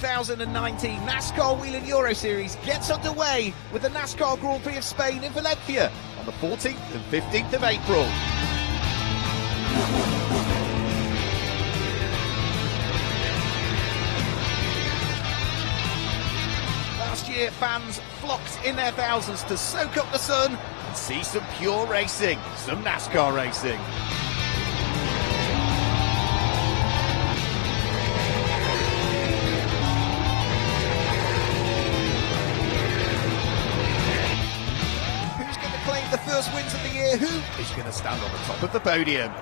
2019 NASCAR Whelen Euro Series gets underway with the NASCAR Grand Prix of Spain in Valencia on the 14th and 15th of April. Last year, fans flocked in their thousands to soak up the sun and see some pure racing, some NASCAR racing. Who's going to claim the first wins of the year? Who is going to stand on the top of the podium?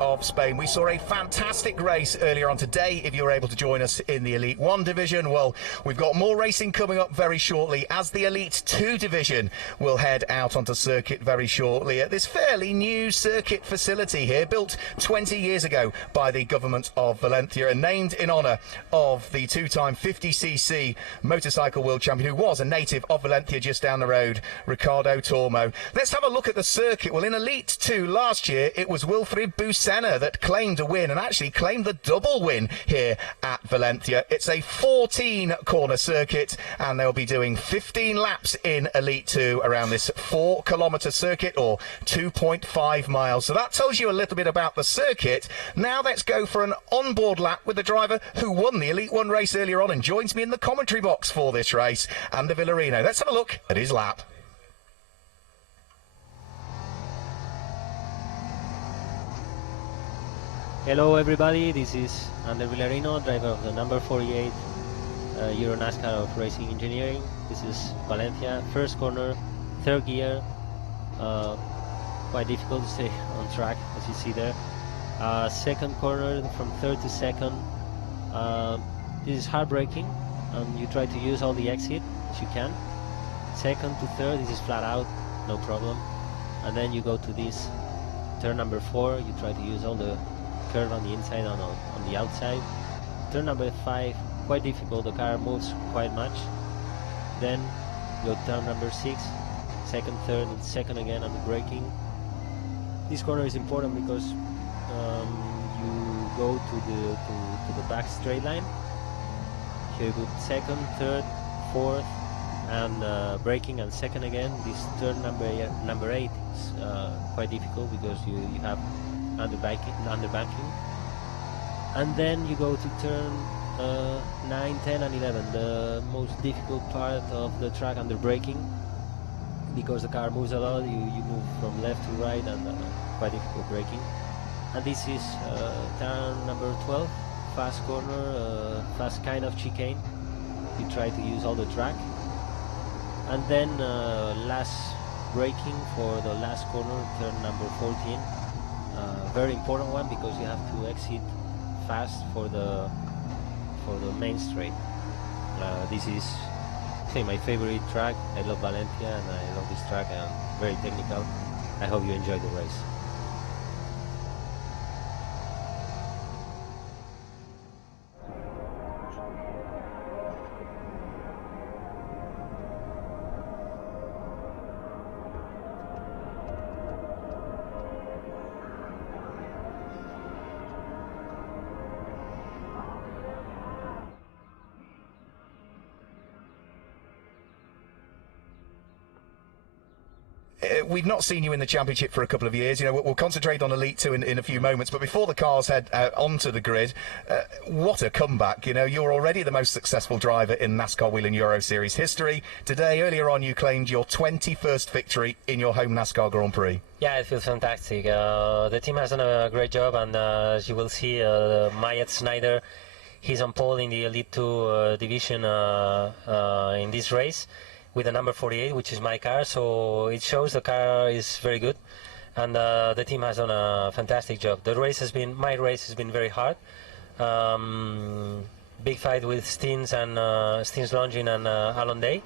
Of Spain. We saw a fantastic race earlier on today. If you were able to join us in the Elite 1 division, well, we've got more racing coming up very shortly as the Elite 2 division will head out onto circuit very shortly at this fairly new circuit facility here, built 20 years ago by the government of Valencia and named in honour of the two-time 50cc motorcycle world champion who was a native of Valencia just down the road, Ricardo Tormo. Let's have a look at the circuit. Well, in Elite 2 last year, it was Wilfried Busena that claimed a win and actually claimed the double win here at Valencia. It's a 14-corner circuit and they'll be doing 15 laps in Elite 2 around this 4-kilometre circuit, or 2.5 miles. So that tells you a little bit about the circuit. Now let's go for an onboard lap with the driver who won the Elite 1 race earlier on and joins me in the commentary box for this race, Andy Villarino. Let's have a look at his lap. Hello everybody, this is Ander Villarino, driver of the number 48 Euro NASCAR of Racing Engineering. This is Valencia, first corner, third gear, quite difficult to stay on track as you see there. Second corner from third to second, this is hard braking and you try to use all the exit as you can. Second to third, this is flat out, no problem. And then you go to this turn number 4, you try to use all the curve on the inside and on the outside. Turn number 5, quite difficult, the car moves quite much. Then go turn number 6, second, third, and second again on the braking. This corner is important because you go to the back straight line. Here you go second, third, fourth, and braking and second again. This turn number 8 is quite difficult because you have underbanking, and then you go to turn 9, 10 and 11, the most difficult part of the track under braking, because the car moves a lot, you move from left to right and quite difficult braking. And this is turn number 12, fast corner, fast kind of chicane, you try to use all the track, and then last braking for the last corner, turn number 14. Very important one because you have to exit fast for the main straight. This is my favorite track. I love Valencia and I love this track, and very technical. I hope you enjoy the race. We've not seen you in the championship for a couple of years. You know, we'll concentrate on Elite 2 in a few moments, but before the cars head onto the grid, what a comeback. You know, you're already the most successful driver in NASCAR Whelen Euro Series history. Today, earlier on, you claimed your 21st victory in your home NASCAR Grand Prix. Yeah, it feels fantastic. The team has done a great job, and as you will see, Myatt Snyder, he's on pole in the Elite 2 division in this race, with the number 48, which is my car, so it shows the car is very good, and the team has done a fantastic job. My race has been very hard. Big fight with Stins Longin and Alon Day,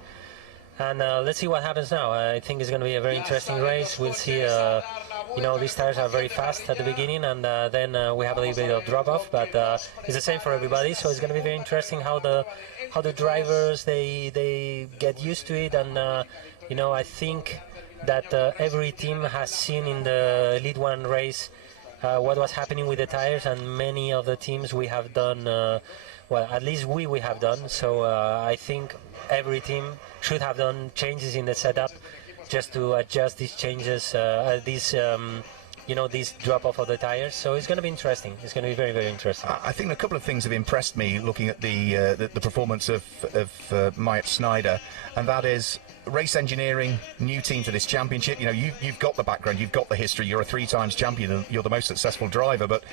and let's see what happens now. I think it's going to be a very interesting race. We'll see these tires are very fast at the beginning, and then we have a little bit of drop off, but it's the same for everybody. So it's going to be very interesting how the drivers they get used to it, and I think that every team has seen in the Elite One race what was happening with the tires, and many of the teams we have done, well, at least we have done. So I think every team should have done changes in the setup just to adjust these changes, this drop off of the tires. So it's going to be interesting. It's going to be very, very interesting. I think a couple of things have impressed me looking at the performance of Myatt Snyder, and that is race engineering, new team to this championship. You've got the background, you've got the history, you're a 3-times champion, you're the most successful driver, but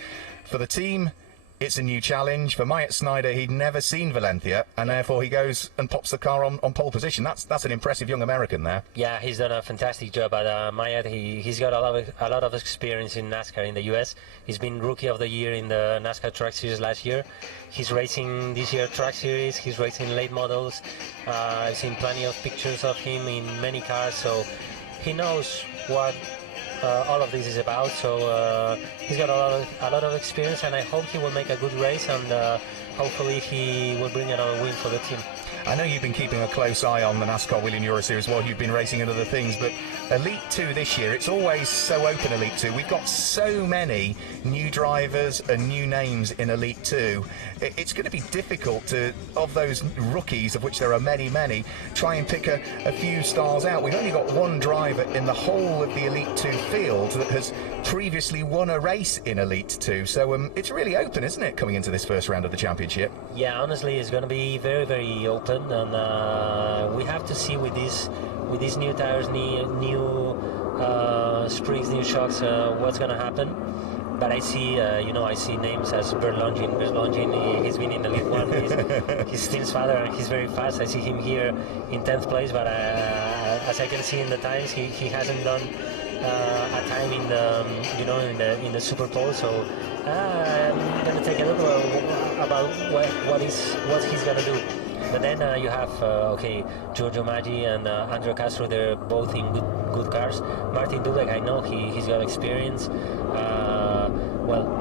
for the team, it's a new challenge. For Myatt Snyder, he'd never seen Valencia, and therefore he goes and pops the car on pole position. That's an impressive young American there. Yeah, he's done a fantastic job. But Myatt, he's got a lot of experience in NASCAR in the US. He's been Rookie of the Year in the NASCAR Truck Series last year. He's racing this year Truck Series. He's racing late models. I've seen plenty of pictures of him in many cars, so he knows what all of this is about. So he's got a lot of experience, and I hope he will make a good race, and hopefully he will bring another win for the team. I know you've been keeping a close eye on the NASCAR Whelen Euro Series while you've been racing in other things, but Elite 2 this year, it's always so open, Elite 2. We've got so many new drivers and new names in Elite 2. It's going to be difficult to, of those rookies, of which there are many, many, try and pick a few stars out. We've only got one driver in the whole of the Elite 2 field that has previously won a race in Elite 2. So it's really open, isn't it, coming into this first round of the championship? Yeah, honestly, it's going to be very, very open, and we have to see with these new tires, new springs, new shocks, what's going to happen. But I see, I see names as Berlongin. Berlongin, he's been in the Elite One. He's Steve's father, and he's very fast. I see him here in 10th place, but as I can see in the times, he hasn't done a time in the in the Super Bowl. So I'm gonna take a look about what he's gonna do. But then you have Giorgio Maggi and Andrea Castro. They're both in good cars. Martin Dubek, I know he's got experience.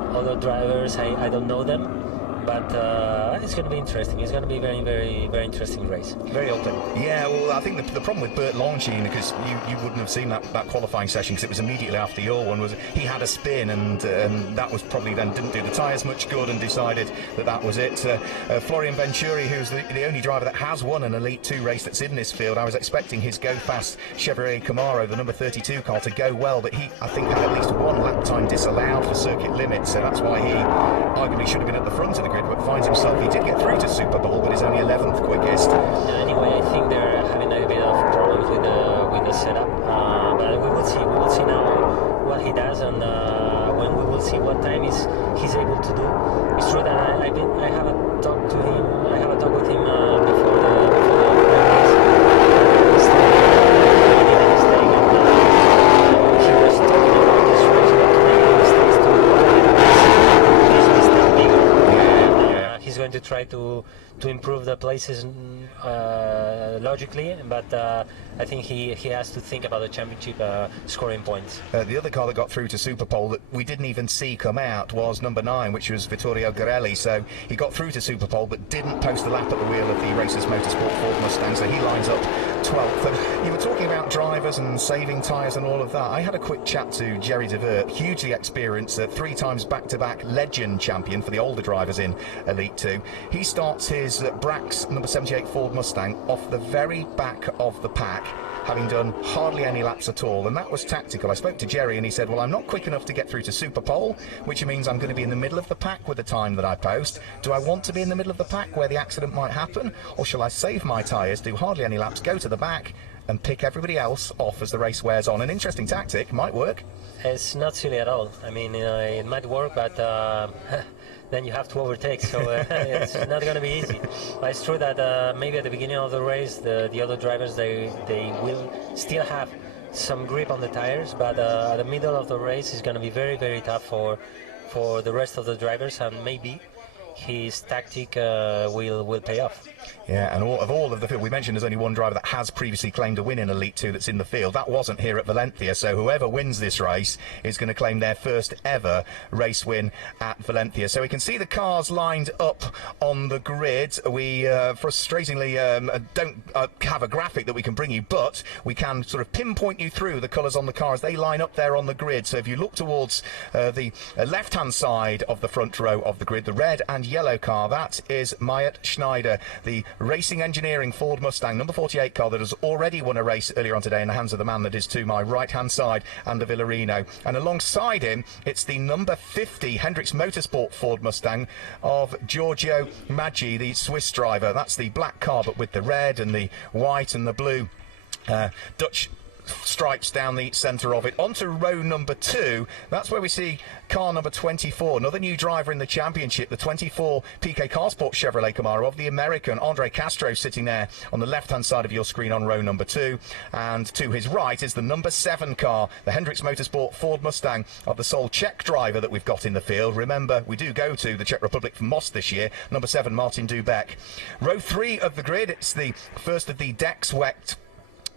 Other drivers, I don't know them, but it's going to be interesting. It's going to be a very, very, very interesting race. Very open. Yeah, well, I think the problem with Bert Longines, because you wouldn't have seen that qualifying session because it was immediately after your one, was he had a spin, and that was probably then didn't do the tyres much good and decided that was it. Florian Venturi, who's the only driver that has won an Elite 2 race that's in this field, I was expecting his Go Fast Chevrolet Camaro, the number 32 car, to go well, but he, I think, had at least one lap time disallowed for circuit limits, so that's why he arguably should have been at the front of the grid, but finds himself, he did get through to Super Bowl, but is only 11th quickest. Anyway, I think they're having a bit of problems with the setup, but we will see now what he does, and when we will see what time he's able to do. It's true that I have a talk with him before the race. He was talking about this race, not to make mistakes, to make this mistake bigger. He's going to try to improve the places logically, but I think he has to think about the championship scoring points. The other car that got through to Super Bowl that we didn't even see come out was number 9, which was Vittorio Garelli. So he got through to Super Bowl but didn't post a lap at the wheel of the Racers Motorsport Ford Mustang, so he lines up 12th. And you were talking about drivers and saving tyres and all of that. I had a quick chat to Jerry DeVert, hugely experienced, 3 times back-to-back legend champion for the older drivers in Elite 2. He starts his Brax number 78 Ford Mustang off the very back of the pack, having done hardly any laps at all, and that was tactical. I spoke to Jerry and he said, well, I'm not quick enough to get through to Super Pole, which means I'm going to be in the middle of the pack with the time that I post. Do I want to be in the middle of the pack where the accident might happen, or shall I save my tyres, do hardly any laps, go to the back and pick everybody else off as the race wears on? An interesting tactic, might work. It's not silly at all. I mean, it might work, but then you have to overtake, so it's not going to be easy. But it's true that maybe at the beginning of the race, the other drivers, they will still have some grip on the tires, but at the middle of the race is going to be very, very tough for the rest of the drivers, and maybe his tactic will pay off. Yeah, and all of the field, we mentioned there's only one driver that has previously claimed a win in Elite 2 that's in the field. That wasn't here at Valencia, so whoever wins this race is going to claim their first ever race win at Valencia. So we can see the cars lined up on the grid. We frustratingly don't have a graphic that we can bring you, but we can sort of pinpoint you through the colours on the cars. They line up there on the grid. So if you look towards the left-hand side of the front row of the grid, the red and yellow car, that is Mayat Schneider, the Racing Engineering Ford Mustang number 48 car that has already won a race earlier on today in the hands of the man that is to my right-hand side, Ander Villarino. And alongside him, it's the number 50 Hendricks Motorsport Ford Mustang of Giorgio Maggi, the Swiss driver. That's the black car, but with the red and the white and the blue Dutch stripes down the centre of it. Onto row number 2, that's where we see car number 24, another new driver in the championship, the 24 PK Carsport Chevrolet Camaro of the American Andre Castro, sitting there on the left hand side of your screen on row number 2, and to his right is the number 7 car, the Hendricks Motorsport Ford Mustang of the sole Czech driver that we've got in the field. Remember, we do go to the Czech Republic for Most this year, number 7 Martin Dubek. Row 3 of the grid, it's the first of the Dex-Wecht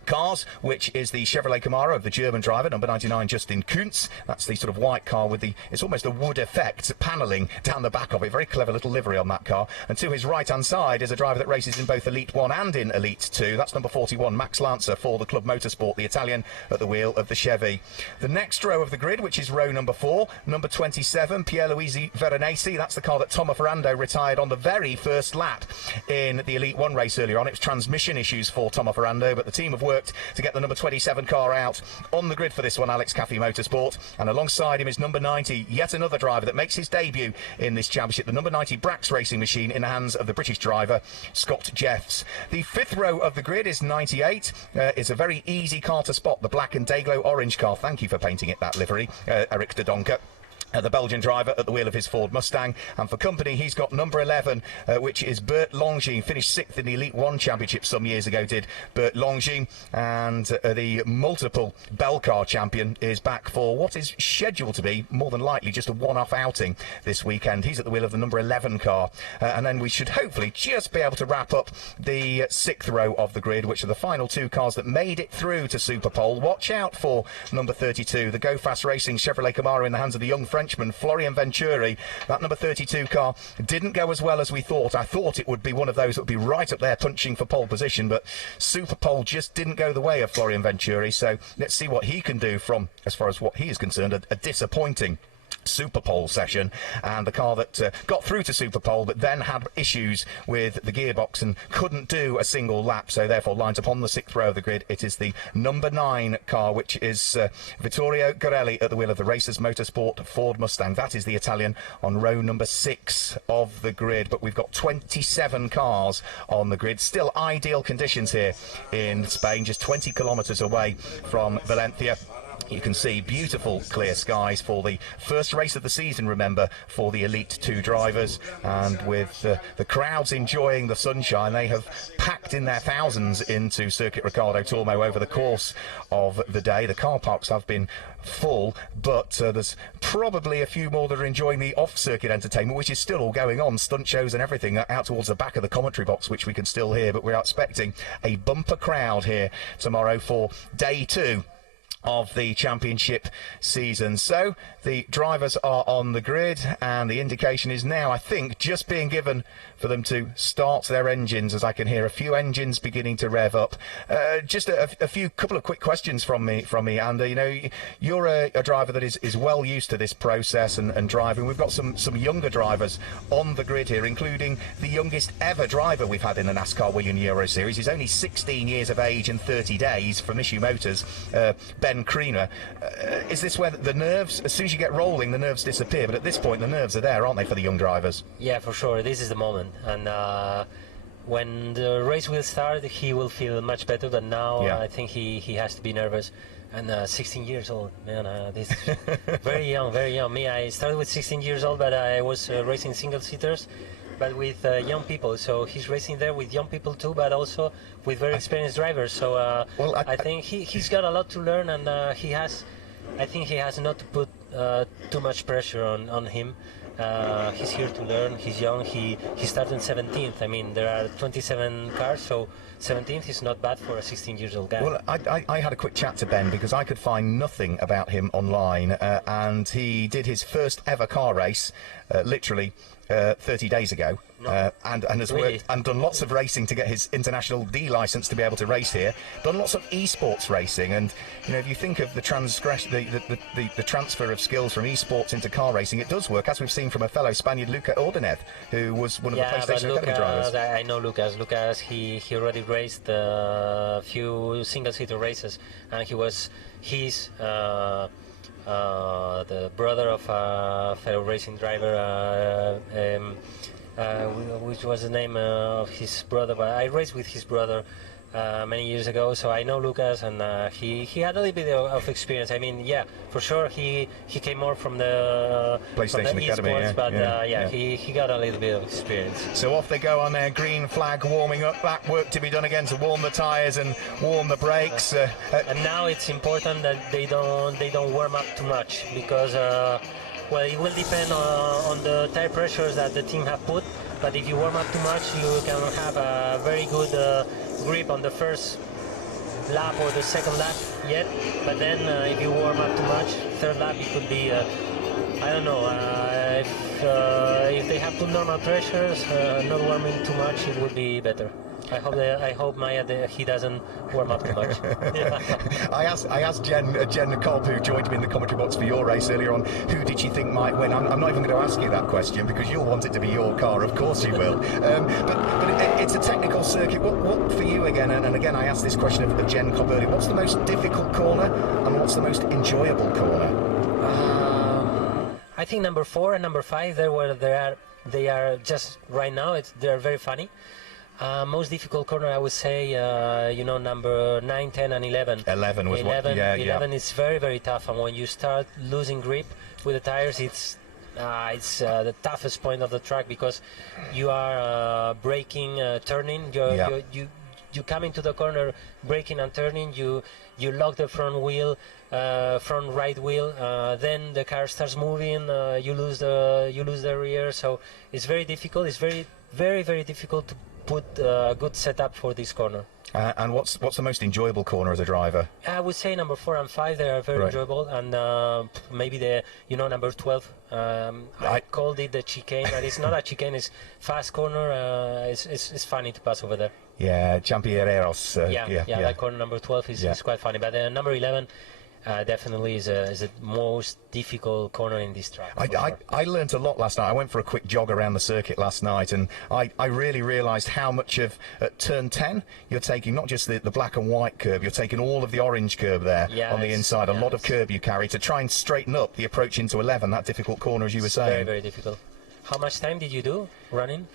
cars, which is the Chevrolet Camaro of the German driver, number 99 Justin Kuntz. That's the sort of white car with the, it's almost a wood effect panelling down the back of it. Very clever little livery on that car. And to his right hand side is a driver that races in both Elite 1 and in Elite 2. That's number 41 Max Lancer for the Club Motorsport, the Italian at the wheel of the Chevy. The next row of the grid, which is row number 4, number 27 Pierluigi Veronesi. That's the car that Tomo Ferrando retired on the very first lap in the Elite 1 race earlier on. It was transmission issues for Tomo Ferrando, but the team have worked to get the number 27 car out on the grid for this one, Alex Caffey Motorsport. And alongside him is number 90, yet another driver that makes his debut in this championship, the number 90 Brax racing machine in the hands of the British driver Scott Jeffs. The 5th row of the grid is 98. It's a very easy car to spot, the black and Dayglow orange car. Thank you for painting it that livery, Eric de Donker. The Belgian driver at the wheel of his Ford Mustang, and for company he's got number 11, which is Bert Longines. Finished 6th in the Elite 1 Championship some years ago, did Bert Longines, and the multiple Belcar champion is back for what is scheduled to be more than likely just a one-off outing this weekend. He's at the wheel of the number 11 car, and then we should hopefully just be able to wrap up the 6th row of the grid, which are the final 2 cars that made it through to Superpole. Watch out for number 32, the Go Fast Racing Chevrolet Camaro in the hands of the young Frenchman Florian Venturi. That number 32 car didn't go as well as we thought. I thought it would be one of those that would be right up there punching for pole position, but Superpole just didn't go the way of Florian Venturi. So let's see what he can do from, as far as what he is concerned, a disappointing Superpole session. And the car that got through to Superpole but then had issues with the gearbox and couldn't do a single lap, so therefore lines up on the 6th row of the grid. It is the number 9 car, which is Vittorio Gorelli at the wheel of the Racers Motorsport Ford Mustang. That is the Italian on row number 6 of the grid. But we've got 27 cars on the grid. Still ideal conditions here in Spain, just 20 kilometres away from Valencia. You can see beautiful clear skies for the first race of the season, remember, for the Elite 2 drivers. And with the crowds enjoying the sunshine, they have packed in their thousands into Circuit Ricardo Tormo over the course of the day. The car parks have been full, but there's probably a few more that are enjoying the off-circuit entertainment, which is still all going on, stunt shows and everything out towards the back of the commentary box, which we can still hear. But we're expecting a bumper crowd here tomorrow for day 2 of the championship season. So the drivers are on the grid, and the indication is now, I think, just being given for them to start their engines, as I can hear a few engines beginning to rev up. Just a couple of quick questions from me, and you know, you're a driver that is well used to this process and driving. We've got some younger drivers on the grid here, including the youngest ever driver we've had in the NASCAR Whelen Euro Series. He's only 16 years of age and 30 days from Issue Motors, Ben Kriener. Is this where the nerves, as soon as you get rolling, the nerves disappear? But at this point, the nerves are there, aren't they, for the young drivers? Yeah, for sure. This is the moment. And when the race will start, he will feel much better. But now I think he has to be nervous. And 16 years old, man, this is very young, very young. Me, I started with 16 years old, but I was racing single-seaters, but with young people. So he's racing there with young people too, but also with very experienced drivers. So I think he's got a lot to learn, and I think he has not to put too much pressure on him. He's here to learn. He's young. He started 17th. I mean, there are 27 cars, so 17th is not bad for a 16-year-old guy. Well, I had a quick chat to Ben because I could find nothing about him online, and he did his first ever car race literally 30 days ago. And has Really? worked and done lots of racing to get his international D license to be able to race here. Done lots of esports racing, and you know, if you think of the transfer of skills from esports into car racing, it does work, as we've seen from a fellow Spaniard, Luca Ordonez, who was one of the PlayStation Academy drivers. I know Lucas. Lucas, he already raced a few single-seater races, and he's the brother of a fellow racing driver. Which was the name of his brother, but I raced with his brother many years ago, so I know Lucas, and he had a little bit of experience. I mean, yeah, for sure he came more from the PlayStation Academy, esports, but he got a little bit of experience. So off they go on their green flag, warming up. Back work to be done again to warm the tyres and warm the brakes. And now it's important that they don't warm up too much, because well, it will depend on the tire pressures that the team have put, but if you warm up too much, you can have a very good grip on the first lap or the second lap yet, but then if you warm up too much, third lap it could be, I don't know, if they have put normal pressures, not warming too much, it would be better. I hope Maya he doesn't warm up too much. I asked Jen Cobb, who joined me in the commentary box for your race earlier on, who did you think might win? I'm not even going to ask you that question because you'll want it to be your car, of course you will. But it's a technical circuit. What for you again? And again, I asked this question of Jen Cobb earlier. What's the most difficult corner and what's the most enjoyable corner? I think number 4 and number 5. They are just right now. They are very funny. Most difficult corner, I would say, number 9, 10, and 11. 11 was 11 is very, very tough, and when you start losing grip with the tires, it's the toughest point of the track, because you are braking, turning. You come into the corner, braking and turning. You lock the front right wheel. Then the car starts moving. You lose the rear. So it's very difficult. It's very, very, very difficult to put a good setup for this corner. And what's the most enjoyable corner as a driver? I would say number 4 and 5. They are very enjoyable, and maybe number 12. I called it the chicane, and it's not a chicane. It's fast corner. It's funny to pass over there. Yeah, Champieros. That corner number 12 is quite funny, but number 11. Definitely is the most difficult corner in this track. I learned a lot last night. I went for a quick jog around the circuit last night, and I really realised how much of turn 10 you're taking, not just the black and white curb, you're taking all of the orange curb there on the inside. A lot of curb you carry to try and straighten up the approach into 11, that difficult corner, as you were saying. Very, very difficult. How much time did you do running?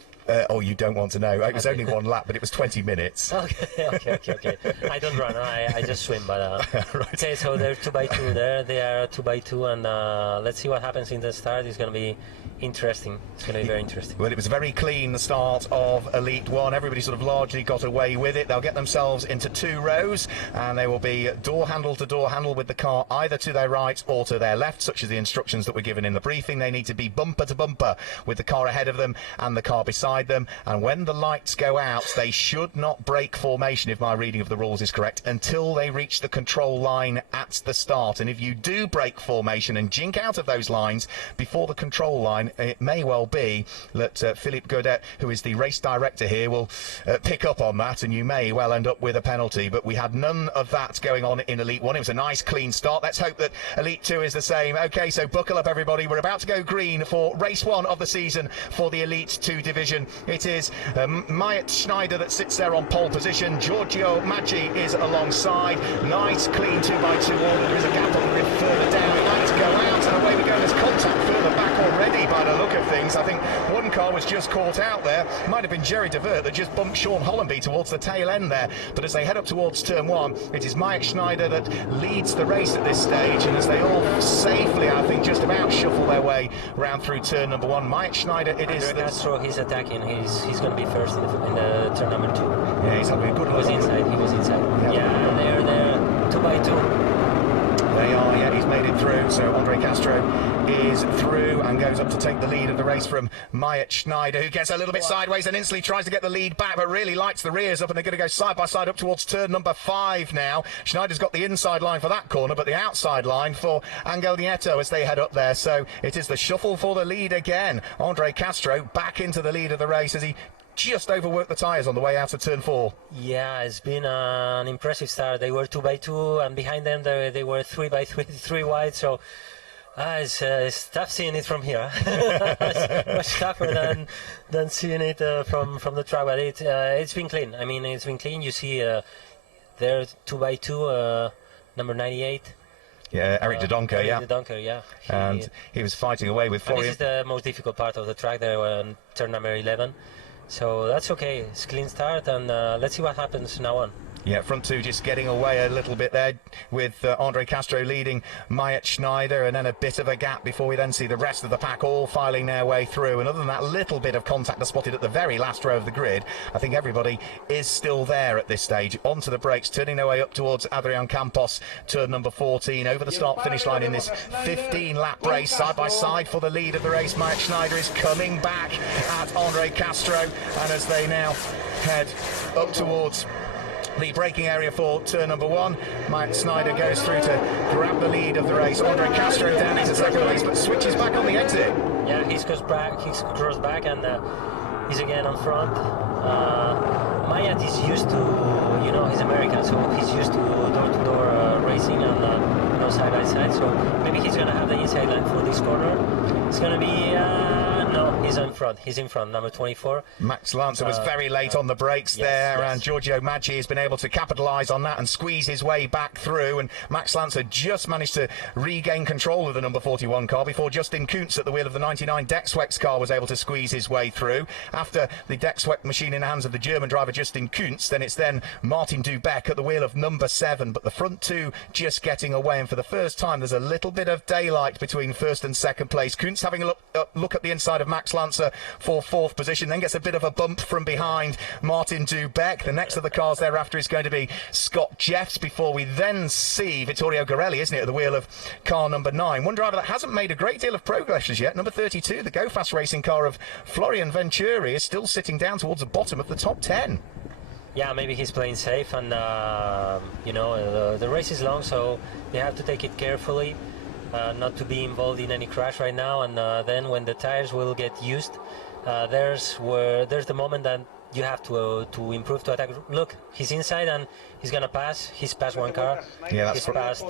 You don't want to know. It was only one lap, but it was 20 minutes. Okay. I don't run. I just swim. But okay, so they're 2x2 there. They are 2x2, and let's see what happens in the start. It's going to be interesting. It's going to be very interesting. Well, it was a very clean the start of Elite 1. Everybody sort of largely got away with it. They'll get themselves into 2 rows, and they will be door handle to door handle with the car either to their right or to their left, such as the instructions that were given in the briefing. They need to be bumper to bumper with the car ahead of them and the car beside them, and when the lights go out, they should not break formation, if my reading of the rules is correct, until they reach the control line at the start. And if you do break formation and jink out of those lines before the control line, it may well be that Philippe Godet, who is the race director here, will pick up on that, and you may well end up with a penalty. But we had none of that going on in Elite 1. It was a nice clean start. Let's hope that Elite 2 is the same. Okay, so buckle up, everybody. We're about to go green for race 1 of the season for the Elite 2 division. It is Mayet Schneider that sits there on pole position. Giorgio Maggi is alongside. Nice clean 2x2 order. There is a gap on the grid further down. It likes to go out, and away we go. There's contact further back already by the look of things. I think one car was just caught out there. Might have been Jerry DeVert that just bumped Sean Hollenby towards the tail end there. But as they head up towards turn 1, it is Mayet Schneider that leads the race at this stage, and as they all safely, I think, just about shuffle their way round through turn number 1. Mayet Schneider, it is Castro, he's attacking. He's going to be first in the turn number 2. Yeah, he's having a good look. He was inside. Yeah, they're 2x2. they are. Yeah, he's made it through. So Andre Castro is through and goes up to take the lead of the race from Mayak Schneider, who gets a little bit sideways and instantly tries to get the lead back, but really lights the rears up, and they're going to go side by side up towards turn number 5 now. Schneider's got the inside line for that corner, but the outside line for Angel Nieto as they head up there. So it is the shuffle for the lead again. Andre Castro back into the lead of the race as he just overworked the tyres on the way out of turn 4. Yeah, it's been an impressive start. They were 2x2, and behind them they were 3x3, 3 wide. So it's tough seeing it from here. It's much tougher than seeing it from the track. But it's been clean. I mean, it's been clean. You see, there 2x2, number 98. Yeah, Eric de Doncker, yeah. De Doncker, yeah. And he was fighting away with Florian. This is the most difficult part of the track there on turn number 11. So that's okay. It's a clean start, and let's see what happens now on. Yeah, front 2 just getting away a little bit there with Andre Castro leading Mayak Schneider, and then a bit of a gap before we then see the rest of the pack all filing their way through. And other than that little bit of contact that's spotted at the very last row of the grid, I think everybody is still there at this stage. Onto the brakes, turning their way up towards Adrian Campos, turn number 14, over the start-finish line in this 15-lap race, side by side for the lead of the race. Mayak Schneider is coming back at Andre Castro, and as they now head up towards the braking area for turn number 1, Mayak Schneider goes through to grab the lead of the race. Andre Castro down into second place, but switches back on the exit. Yeah, he's crossed back, and he's again on front. Mayak is used to, he's American, so he's used to door-to-door racing and side-by-side. So maybe he's going to have the inside line for this corner. It's going to be no, he's in front. He's in front, number 24. Max Lancer was very late on the brakes there, and Giorgio Maggi has been able to capitalise on that and squeeze his way back through. And Max Lancer just managed to regain control of the number 41 car before Justin Kuntz at the wheel of the 99 Dexwex car was able to squeeze his way through. After the Dexwex machine in the hands of the German driver Justin Kuntz, then it's then Martin Dubeck at the wheel of number 7. But the front 2 just getting away, and for the first time there's a little bit of daylight between first and second place. Kuntz having a look at the inside of Max Lancer for 4th position, then gets a bit of a bump from behind Martin Dubeck. The next of the cars thereafter is going to be Scott Jeffs, before we then see Vittorio Gorelli, isn't it, at the wheel of car number 9. One driver that hasn't made a great deal of progress as yet, number 32, the Go Fast racing car of Florian Venturi, is still sitting down towards the bottom of the top 10. Yeah, maybe he's playing safe, and the race is long, so they have to take it carefully. Not to be involved in any crash right now, and then when the tires will get used, there's the moment that you have to improve, to attack. Look, he's inside and he's gonna pass. He's passed one car. Yeah, that's he's passed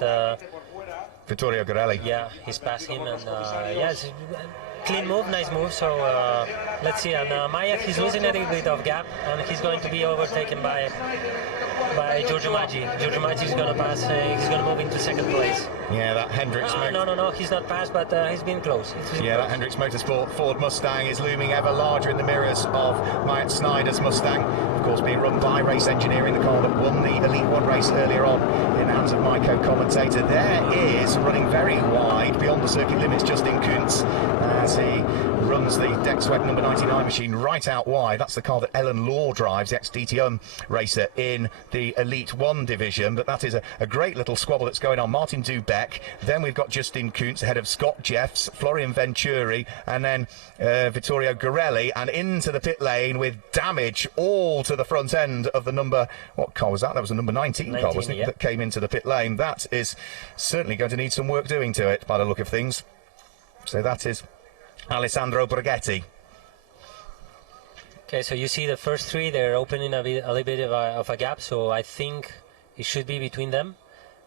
Vittorio Gorelli. Yeah, he's passed him, and yeah, it's a clean move, nice move. So let's see. And Mayak, he's losing a little bit of gap, and he's going to be overtaken by Giorgio Maggi. Giorgio Maggi is going to pass. He's going to move into second place. Yeah, that Hendricks. No, he's not passed, but he's been close. That Hendricks Motorsport Ford Mustang is looming ever larger in the mirrors of Mayak Schneider's Mustang. Of course, being run by Race Engineering, the car that won the Elite 1 race earlier on in the hands of my co-commentator. There is, running very wide beyond the circuit limits, Justin Kuntz, as he runs the Dexweck number 99 machine right out wide. That's the car that Ellen Law drives, the ex-DTM racer in the Elite 1 division. But that is a great little squabble that's going on. Martin Dubeck, then we've got Justin Kuntz ahead of Scott Jeffs, Florian Venturi, and then Vittorio Gorelli, and into the pit lane with damage all to the front end of the number, what car was that? That was the number 19 car, wasn't it, that came into the pit lane. That is certainly going to need some work doing to it by the look of things. So that is Alessandro Braghetti. Okay, so you see the first 3, they're opening a little bit of a gap, so I think it should be between them.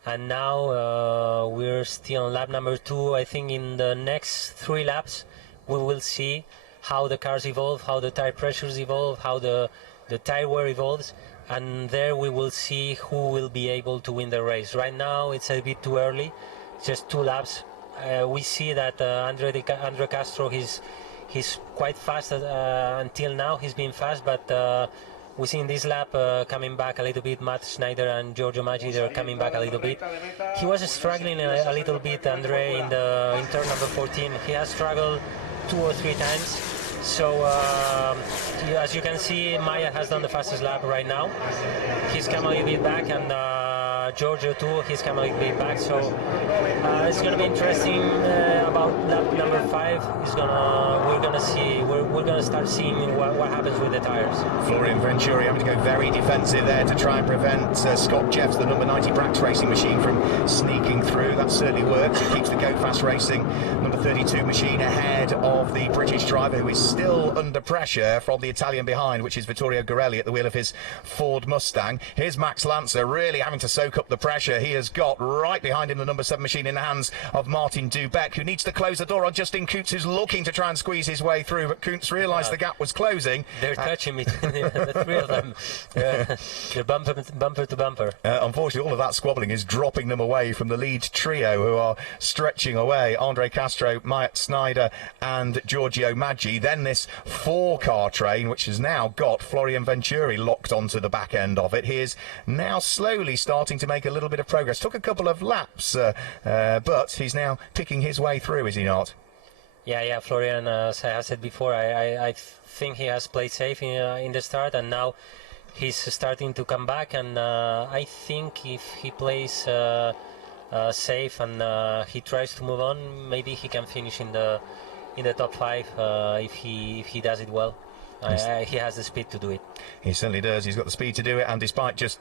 And now we're still on lap number 2. I think in the next 3 laps we will see how the cars evolve, how the tire pressures evolve, how the tire wear evolves, and there we will see who will be able to win the race. Right now it's a bit too early, just 2 laps. We see that Andre Castro, he's quite fast until now. He's been fast, but we see in this lap coming back a little bit. Matt Schneider and Giorgio Maggi, they're coming back a little bit. He was struggling a little bit, Andre, in turn number 14. He has struggled 2 or 3 times. So as you can see, Mayak has done the fastest lap right now. He's come a little bit back, and Giorgio too, he's coming back, so it's gonna be interesting about lap number 5. We're gonna start seeing what happens with the tires. Florian Venturi having to go very defensive there to try and prevent Scott Jeffs, the number 90 Brax Racing machine, from sneaking through. That certainly works. It keeps the Go Fast Racing number 32 machine ahead of the British driver, who is still under pressure from the Italian behind, which is Vittorio Gorelli at the wheel of his Ford Mustang. Here's Max Lancer really having to soak up the pressure. He has got right behind him the number 7 machine in the hands of Martin Dubeck, who needs to close the door on Justin Kuntz, who's looking to try and squeeze his way through, but Kuntz realised the gap was closing. They're touching me, the 3 of them. They're bumper to bumper. Unfortunately, all of that squabbling is dropping them away from the lead trio, who are stretching away. Andre Castro, Myatt Snyder and Giorgio Maggi. Then this 4-car train, which has now got Florian Venturi locked onto the back end of it. He is now slowly starting to make a little bit of progress. Took a couple of laps, but he's now picking his way through, is he not? Yeah, Florian, as I said before, I think he has played safe in the start, and now he's starting to come back, and I think if he plays safe and he tries to move on, maybe he can finish in the top 5 if he does it well. He has the speed to do it. He certainly does. He's got the speed to do it, and despite just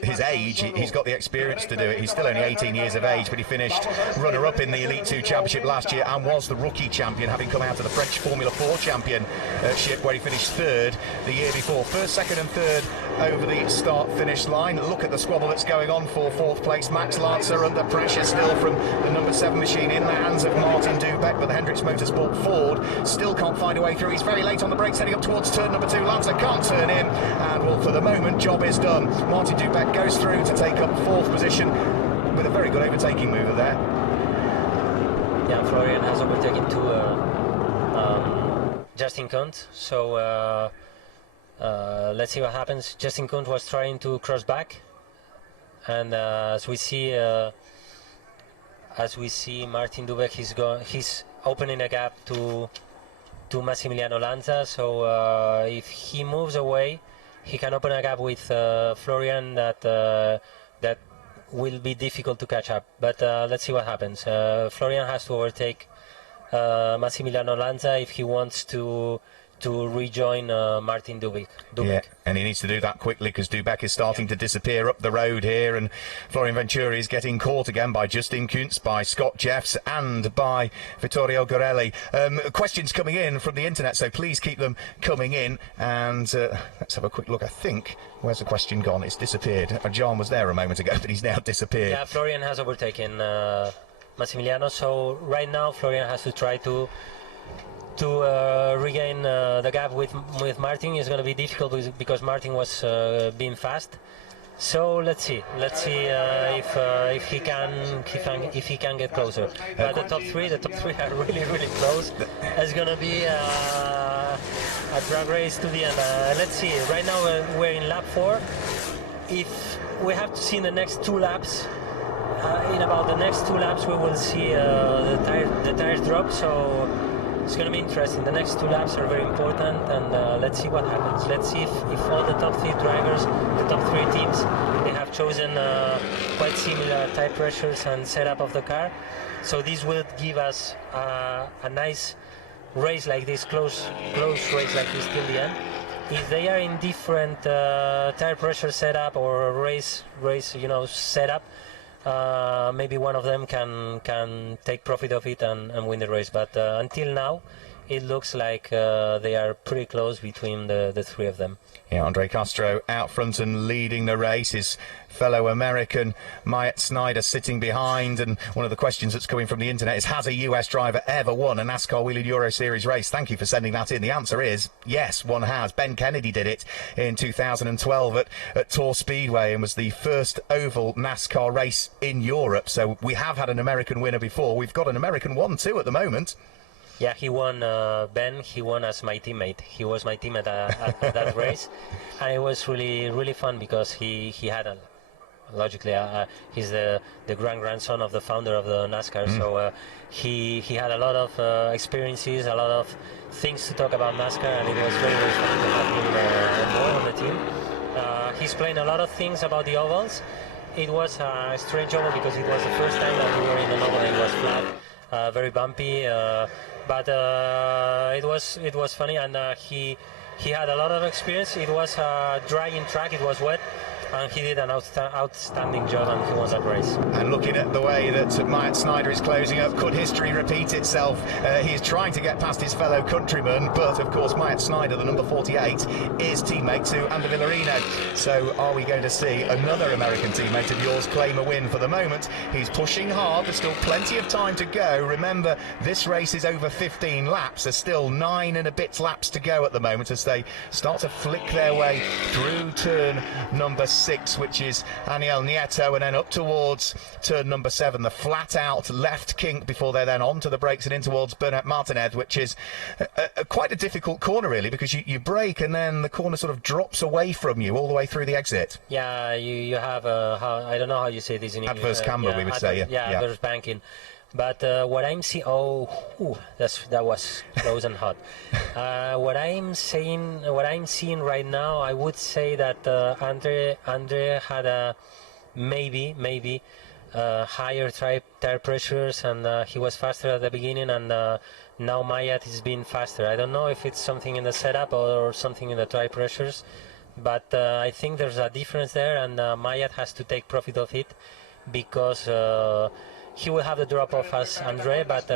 his age, he's got the experience to do it. He's still only 18 years of age, but he finished runner-up in the Elite 2 Championship last year and was the rookie champion, having come out of the French Formula 4 Championship, where he finished 3rd the year before. 1st, 2nd and 3rd over the start-finish line. Look at the squabble that's going on for 4th place. Max Lancer under pressure still from the number 7 machine in the hands of Martin Dubeck, but the Hendricks Motorsport Ford still can't find a way through. He's very late on the brakes, heading up towards turn number 2. Lancer can't turn in, and well, for the moment, job is done. Martin Dubeck goes through to take up 4th position with a very good overtaking mover there. Yeah, Florian has overtaken Justin Kuntz, so let's see what happens. Justin Kuntz was trying to cross back, and as we see Martin Dubeck, he's opening a gap to Massimiliano Lanza, so if he moves away, he can open a gap with Florian that will be difficult to catch up. But let's see what happens. Florian has to overtake Massimiliano Lanza if he wants to rejoin Martin Dubeck. Yeah, and he needs to do that quickly, because Dubeck is starting to disappear up the road here, and Florian Venturi is getting caught again by Justin Kuntz, by Scott Jeffs and by Vittorio Gorelli. Questions coming in from the internet, so please keep them coming in, and let's have a quick look. I think, where's the question gone? It's disappeared. John was there a moment ago, but he's now disappeared. Yeah, Florian has overtaken Massimiliano, so right now Florian has to try to regain the gap with Martin. Is going to be difficult because Martin was being fast. So let's see if he can get closer. But the top three are really close. It's going to be a drag race to the end. Let's see. Right now we're in lap 4. If we have to see in the next 2 laps. In about the next 2 laps, we will see the tires drop. So. It's going to be interesting. The next 2 laps are very important, and let's see what happens. Let's see if all the top 3 drivers, the top 3 teams, they have chosen quite similar tire pressures and setup of the car. So this will give us a nice race like this, close race like this till the end. If they are in different tire pressure setup or race setup, maybe one of them can take profit of it and win the race, but until now it looks like they are pretty close between the 3 of them. Yeah, Andre Castro out front and leading the race. His fellow American Myatt Snyder sitting behind. And one of the questions that's coming from the internet is, has a US driver ever won a NASCAR Whelen Euro Series race? Thank you for sending that in. The answer is yes, one has. Ben Kennedy did it in 2012 at Tour Speedway, and was the first oval NASCAR race in Europe. So we have had an American winner before. We've got an American one too at the moment. Yeah, he won, Ben. He won as my teammate. He was my teammate at that race, and it was really fun because he had logically he's the grandson of the founder of the NASCAR, so he had a lot of experiences, a lot of things to talk about NASCAR, and it was very fun to have him on board on the team. He's playing a lot of things about the ovals. it was a strange oval because it was the first time that we were in an oval and it was flat, very bumpy, but it was funny, and he had a lot of experience. It was a drying track, it was wet, and he did an outstanding job, and he won that race. And looking at the way that Myatt Snyder is closing up, could history repeat itself? He's trying to get past his fellow countryman, but of course Myatt Snyder, the number 48, is teammate to Ander Villarino. So are we going to see another American teammate of yours claim a win? For the moment, he's pushing hard. There's still plenty of time to go. Remember, this race is over 15 laps. There's still 9 and a bit laps to go at the moment as they start to flick their way through turn number 6, which is Aniel Nieto, and then up towards turn number 7, the flat out left kink before they're then onto the brakes and in towards Bernat Martinez, which is quite a difficult corner really, because you brake and then the corner sort of drops away from you all the way through the exit. Yeah, you have I don't know how you say this in English. Adverse camber, we would say. Yeah, adverse banking. But what I'm seeing, that was close and hot. What I'm seeing right now, I would say that Andre had a maybe higher tire pressures, and he was faster at the beginning, and now Myatt is being faster. I don't know if it's something in the setup or something in the tire pressures, but I think there's a difference there, and Myatt has to take profit of it, because he will have the drop-off as Andre, but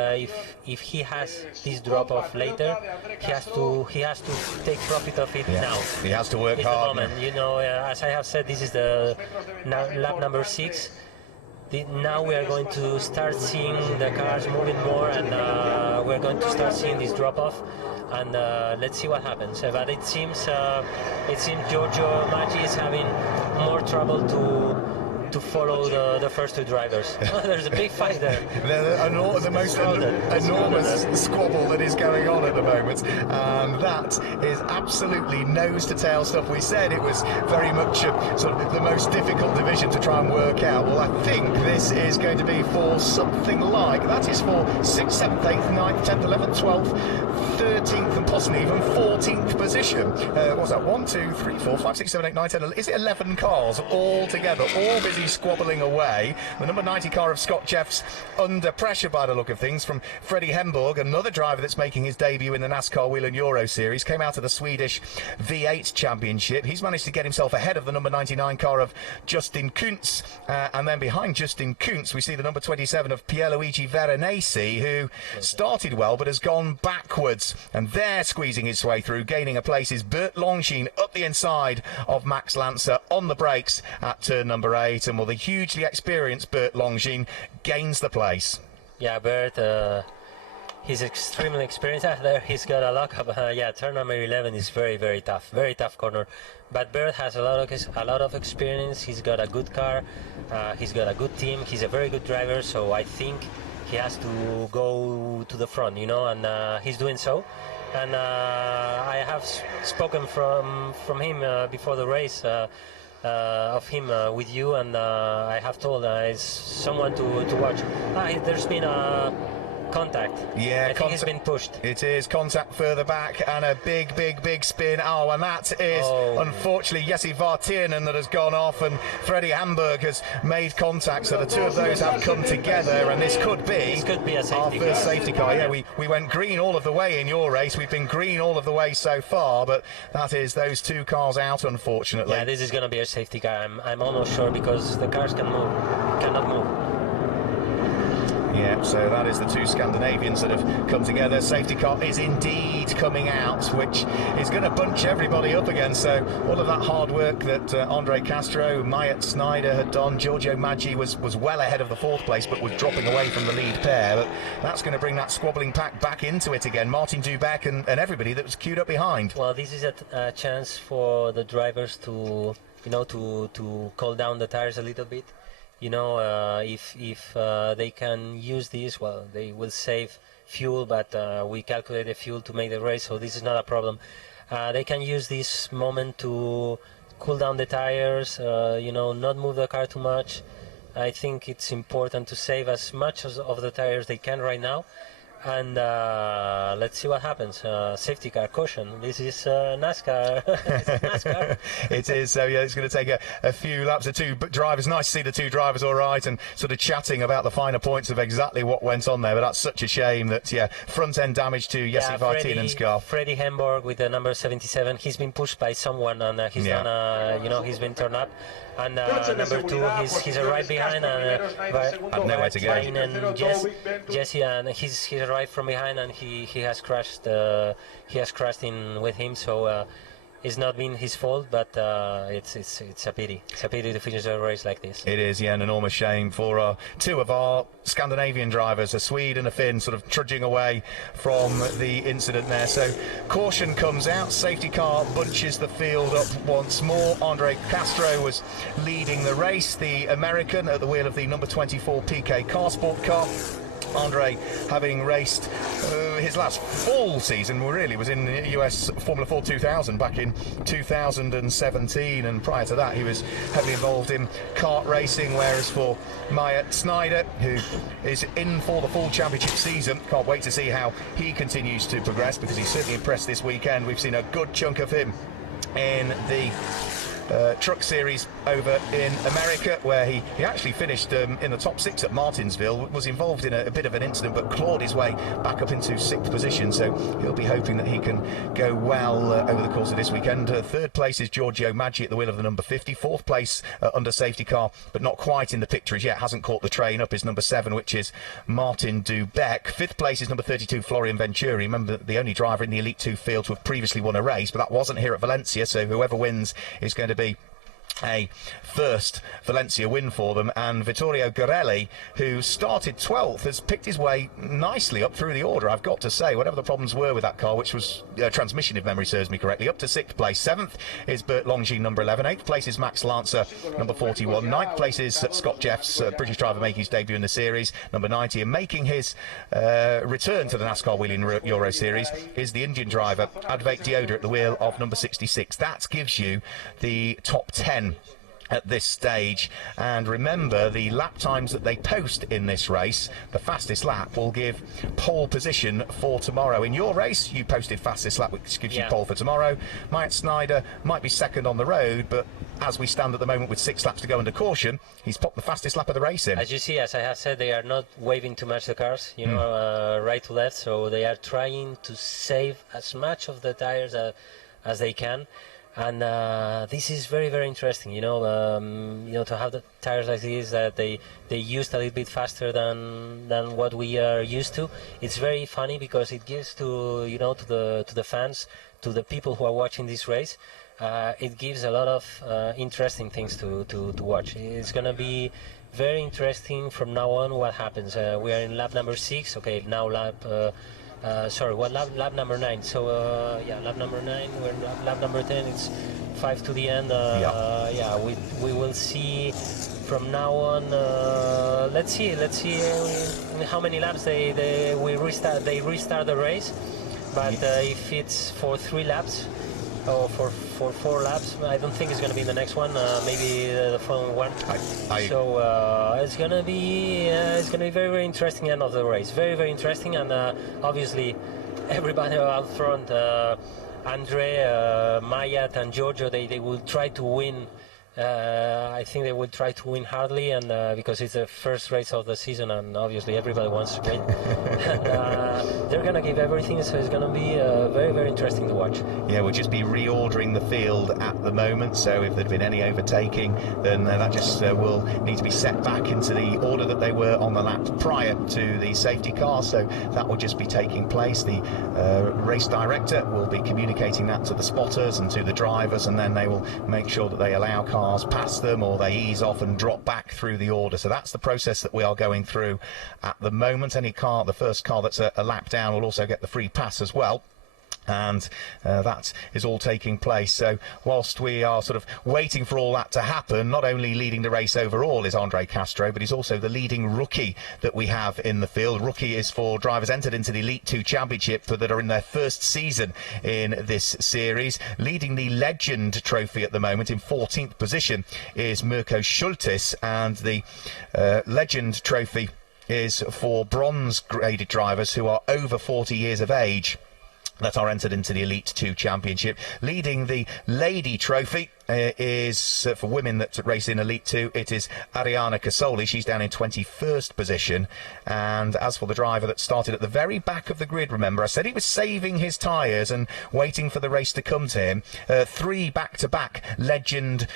if he has this drop-off later, he has to take profit of it now. He has to work it's hard. The moment. You know, as I have said, this is the lap number 6. Now we are going to start seeing the cars moving more, and we're going to start seeing this drop-off, and let's see what happens. But it seems Giorgio Maggi is having more trouble to follow the first 2 drivers. There's a big fight there. The most enormous squabble that is going on at the moment, and that is absolutely nose-to-tail stuff. We said it was very much sort of the most difficult division to try and work out. Well, I think this is going to be for something like, that is for 6th, 7th, 8th, 9th, 10th, 11th, 12th, 13th, and possibly even 14th position. What's that? 1, 2, 3, 4, 5, 6, 7, 8, 9, 10, 11. Is it 11 cars all together, all busy squabbling away? The number 90 car of Scott Jeffs under pressure by the look of things from Freddie Hemburg, another driver that's making his debut in the NASCAR Whelen Euro Series, came out of the Swedish V8 Championship. He's managed to get himself ahead of the number 99 car of Justin Kuntz, and then behind Justin Kuntz we see the number 27 of Pierluigi Veronesi, who started well but has gone backwards, and there squeezing his way through, gaining a place, is Bert Longines up the inside of Max Lancer on the brakes at turn number 8, and will the hugely experienced Bert Longines gains the place. Yeah, Bert, he's extremely experienced. There he's got a lockup. Turn number 11 is very tough corner. But Bert has a lot of experience. He's got a good car. He's got a good team. He's a very good driver. So I think he has to go to the front, you know, and he's doing so. And I have spoken from him before the race. Of him with you, and I have told it's someone to watch. There's been a contact. Yeah, I think it's been pushed. It is contact further back, and a big spin. Oh, and that is unfortunately Jesse Vartiernen that has gone off, and Freddie Hemburg has made contact. So the two of those have come together, and this could be a safety our first safety car. Yeah, we went green all of the way in your race. We've been green all of the way so far, but that is those 2 cars out, unfortunately. Yeah, this is going to be a safety car. I'm almost sure, because the cars cannot move. Yeah, so that is the 2 Scandinavians that have come together. Safety car is indeed coming out, which is going to bunch everybody up again. So all of that hard work that Andre Castro, Myatt Snyder had done, Giorgio Maggi was well ahead of the 4th place, but was dropping away from the lead pair. But that's going to bring that squabbling pack back into it again. Martin Dubeck and everybody that was queued up behind. Well, this is a chance for the drivers to, you know, to cool down the tires a little bit. You know, if they can use this, well, they will save fuel, but we calculate the fuel to make the race, so this is not a problem. They can use this moment to cool down the tires, you know, not move the car too much. I think it's important to save as much of the tires they can right now, And let's see what happens. Safety car caution. This is NASCAR. This is NASCAR. It is. So yeah, it's going to take a few laps. The two drivers. Nice to see the two drivers all right and sort of chatting about the finer points of exactly what went on there. But that's such a shame that front end damage to Jesse Vartinen's car. Freddie Hemborg with the number 77. He's been pushed by someone and he's done. He's been turned up. And number 2, he's right behind. And nowhere to go. And Jesse, and he's arrived from behind, and he has crashed. He has crashed in with him. So it's not been his fault, but it's a pity. It's a pity to finish a race like this. It is, an enormous shame for two of our Scandinavian drivers, a Swede and a Finn, sort of trudging away from the incident there. So caution comes out, safety car bunches the field up once more. Andre Castro was leading the race, the American at the wheel of the number 24 PK car sport car. Andre, having raced his last full season, really was in the US Formula 4 2000 back in 2017, and prior to that he was heavily involved in kart racing, whereas for Maya Snyder, who is in for the full championship season, can't wait to see how he continues to progress, because he's certainly impressed this weekend. We've seen a good chunk of him in the Truck Series over in America, where he actually finished in the top 6 at Martinsville, was involved in a bit of an incident but clawed his way back up into 6th position, so he'll be hoping that he can go well over the course of this weekend. 3rd place is Giorgio Maggi at the wheel of the number 50. 4th place under safety car, but not quite in the picture as yet, hasn't caught the train up, is number 7, which is Martin Dubeck. 5th place is number 32, Florian Venturi. Remember, the only driver in the Elite 2 field to have previously won a race, but that wasn't here at Valencia, so whoever wins is going to be a first Valencia win for them. And Vittorio Gorelli, who started 12th, has picked his way nicely up through the order, I've got to say, whatever the problems were with that car, which was transmission, if memory serves me correctly, up to 6th place. 7th is Bert Longines, number 11. 8th place is Max Lancer, number 41. 9th place is Scott Jeffs, British driver making his debut in the series, number 90. And making his return to the NASCAR Whelen Euro Series is the Indian driver Advait Deodar at the wheel of number 66. That gives you the top 10 at this stage. And remember, the lap times that they post in this race, the fastest lap will give pole position for tomorrow. In your race, you posted fastest lap, which gives you pole for tomorrow. Myatt Snyder might be second on the road, but as we stand at the moment with 6 laps to go under caution, he's popped the fastest lap of the race in. As you see, as I have said, they are not waving too much the cars, right to left, so they are trying to save as much of the tires as they can. And this is very, very interesting, to have the tires like this, that they used a little bit faster than what we are used to. It's very funny because it gives to the fans, to the people who are watching this race, it gives a lot of interesting things to watch. It's going to be very interesting from now on what happens. We are in lap number 6. Okay, now lap number 9. So lap number 9. We're in lap number 10. It's 5 to the end. We will see from now on. Let's see in how many laps they restart the race. But if it's for 3 laps or for 4 laps, I don't think it's going to be the next one. Maybe the following one. So it's going to be very, very interesting end of the race. Very, very interesting, and obviously everybody out front, Andre, Mayat, and Giorgio, they will try to win. I think they will try to win hardly, and because it's the first race of the season, and obviously everybody wants to win. And they're going to give everything, so it's going to be very, very interesting to watch. Yeah, we'll just be reordering the field at the moment, so if there'd been any overtaking, then that just will need to be set back into the order that they were on the lap prior to the safety car, so that will just be taking place. The race director will be communicating that to the spotters and to the drivers, and then they will make sure that they allow cars past them, or they ease off and drop back through the order. So that's the process that we are going through at the moment. Any car, the first car that's a lap down, will also get the free pass as well. And that is all taking place. So whilst we are sort of waiting for all that to happen, not only leading the race overall is Andre Castro, but he's also the leading rookie that we have in the field. Rookie is for drivers entered into the Elite 2 Championship that are in their first season in this series. Leading the Legend Trophy at the moment in 14th position is Mirko Schultes, and the Legend Trophy is for bronze graded drivers who are over 40 years of age that are entered into the Elite 2 Championship. Leading the Lady Trophy is, for women that race in Elite 2, it is Ariana Casoli. She's down in 21st position. And as for the driver that started at the very back of the grid, remember, I said he was saving his tyres and waiting for the race to come to him. 3 back-to-back Legend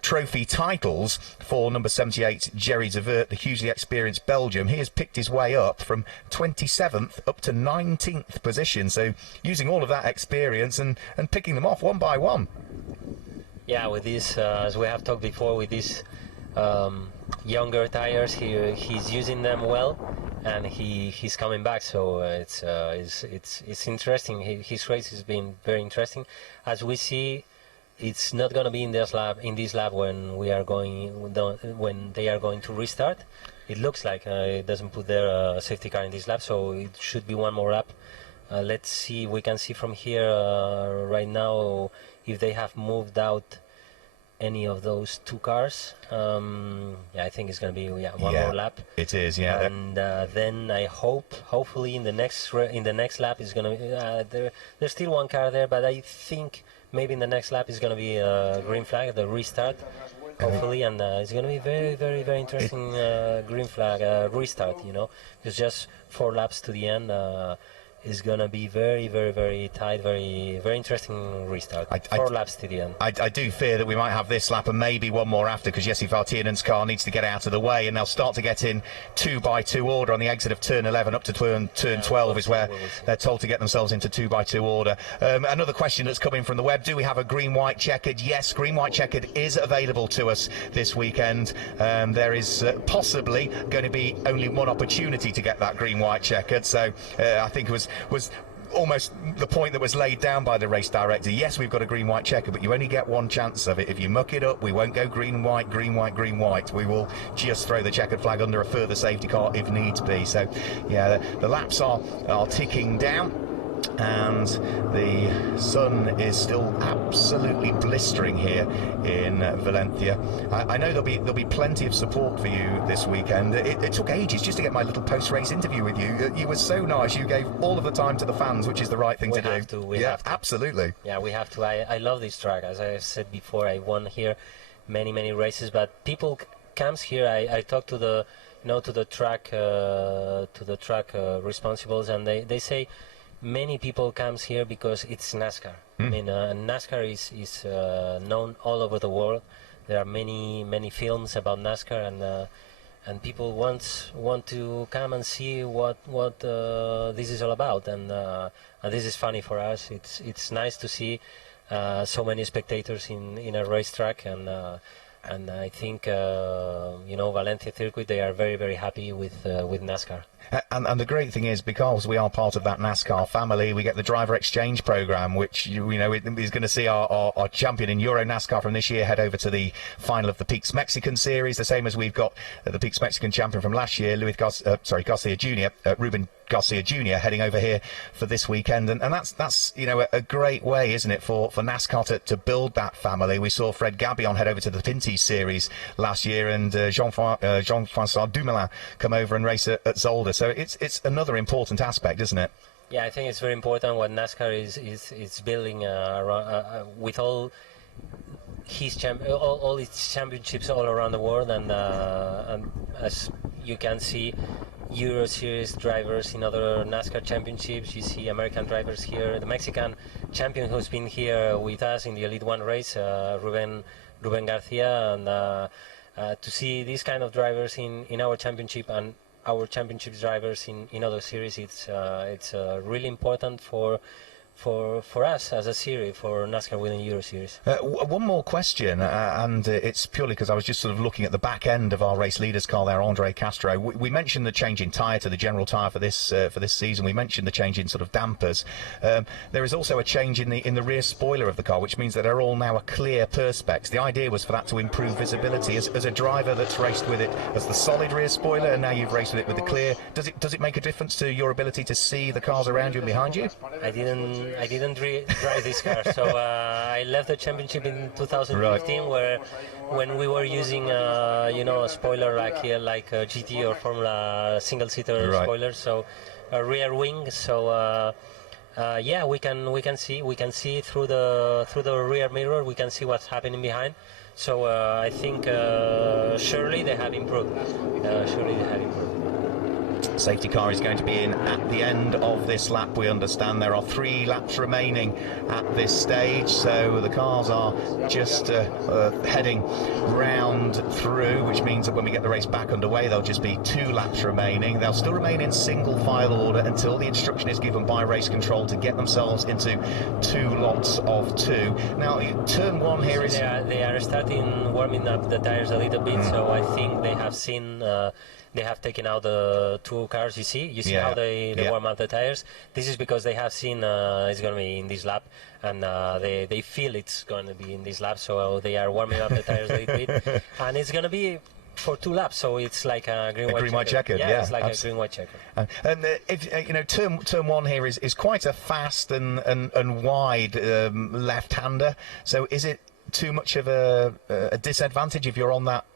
Trophy titles for number 78, Jerry Zavert, the hugely experienced Belgium. He has picked his way up from 27th up to 19th position. So using all of that experience and picking them off one by one. Yeah, with this, as we have talked before, with these younger tires, he's using them well, and he's coming back. So it's interesting. His race has been very interesting. As we see, it's not going to be in this lap when they are going to restart. It looks like it doesn't put their safety car in this lap, so it should be one more lap. Let's see. We can see from here right now if they have moved out any of those 2 cars. I think it's going to be one more lap. It is, yeah. And then I hopefully in the next lap is going to be there's still 1 car there, but I think maybe in the next lap is going to be a green flag, the restart. Hopefully, and it's going to be very, very, very interesting green flag restart. It's just 4 laps to the end. Is going to be very, very, very tight, very, very interesting restart. 4 laps to the end. I do fear that we might have this lap and maybe one more after, because Jesse Vartienen's car needs to get out of the way, and they'll start to get in 2x2 order on the exit of turn 11 up to turn 12 is where they're told to get themselves into 2x2 order. Another question that's coming from the web: do we have a green-white checkered? Yes, green-white checkered is available to us this weekend. There is possibly going to be only one opportunity to get that green-white checkered, so I think it was almost the point that was laid down by the race director. Yes, we've got a green-white checker, but you only get one chance of it. If you muck it up, we won't go green-white, green-white, green-white. We will just throw the checkered flag under a further safety car if needs be. So, yeah, the laps are ticking down. And the sun is still absolutely blistering here in Valencia. I know there'll be plenty of support for you this weekend. It took ages just to get my little post-race interview with you. You were so nice. You gave all of the time to the fans, which is the right thing to do. We have to. Absolutely. Yeah, we have to. I love this track. As I said before, I won here many races, but people comes here. I talked to the track responsibles, and they say many people comes here because it's NASCAR. I mean, NASCAR is known all over the world. There are many films about NASCAR, and people want to come and see what this is all about. And this is funny for us. It's nice to see so many spectators in a racetrack, and I think Valencia circuit, they are very happy with NASCAR. And the great thing is, because we are part of that NASCAR family, we get the driver exchange program, which is going to see our champion in Euro NASCAR from this year head over to the final of the Peaks Mexican Series, the same as we've got the Peaks Mexican champion from last year, Garcia Jr., Ruben Garcia Jr. heading over here for this weekend, and that's a great way, isn't it, for NASCAR to build that family. We saw Fred Gabion head over to the Pinty Series last year, and Jean-François Dumoulin come over and race at Zolder. So it's another important aspect, isn't it? Yeah, I think it's very important what NASCAR is building around, with all its championships all around the world, and as you can see, Euro Series drivers in other NASCAR championships. You see American drivers here. The Mexican champion who's been here with us in the Elite 1 race, Ruben Garcia, and to see these kind of drivers in our championship and our championship drivers in other series, it's really important for us as a series, for NASCAR Whelen Euro Series. One more question, and it's purely because I was just sort of looking at the back end of our race leaders car there, Andre Castro. We mentioned the change in tyre to the general tyre for this season. We mentioned the change in sort of dampers. There is also a change in the rear spoiler of the car, which means that they're all now a clear perspex. The idea was for that to improve visibility. As a driver that's raced with it as the solid rear spoiler, and now you've raced with it with the clear, does it make a difference to your ability to see the cars around you and behind you? I didn't drive this car. So I left the championship in 2015, when we were using a spoiler like GT or Formula single-seater spoiler, so a rear wing. So yeah, we can see through the rear mirror. We can see what's happening behind. So I think surely they have improved. Safety car is going to be in at the end of this lap. We understand there are 3 laps remaining at this stage, so the cars are just heading round through, which means that when we get the race back underway, there'll just be 2 laps remaining. They'll still remain in single file order until the instruction is given by race control to get themselves into 2 lots of 2. Now, turn 1 here is... They are starting warming up the tires a little bit, so I think they have seen... they have taken out the 2 cars. You see how they warm up the tires. This is because they have seen it's going to be in this lap, and they feel it's going to be in this lap, so they are warming up the tires a little bit, and it's going to be for 2 laps, so it's like a green-white checkered. Yeah, it's like a green-white checker. And if turn 1 here is quite a fast and wide left-hander. So is it too much of a disadvantage if you're on that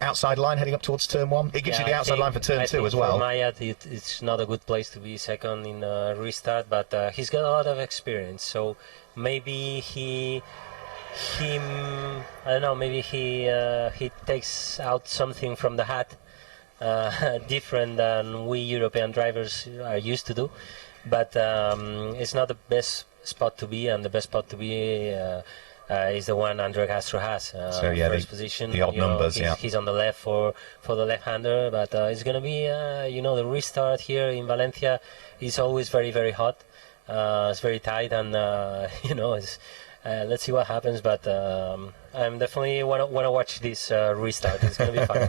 outside line heading up towards turn 1? It gives you the outside line for turn 2 as well. For Maya, it's not a good place to be second in a restart, but he's got a lot of experience, so maybe he I don't know, maybe he takes out something from the hat different than we European drivers are used to do, but it's not the best spot to be, and the best spot to be is the one Andre Castro has. So yeah, first position, the odd numbers. He's on the left for the left-hander, but it's going to be the restart here in Valencia is always very, very hot. It's very tight, and it's let's see what happens, but I'm definitely want to watch this restart. It's going to be fun.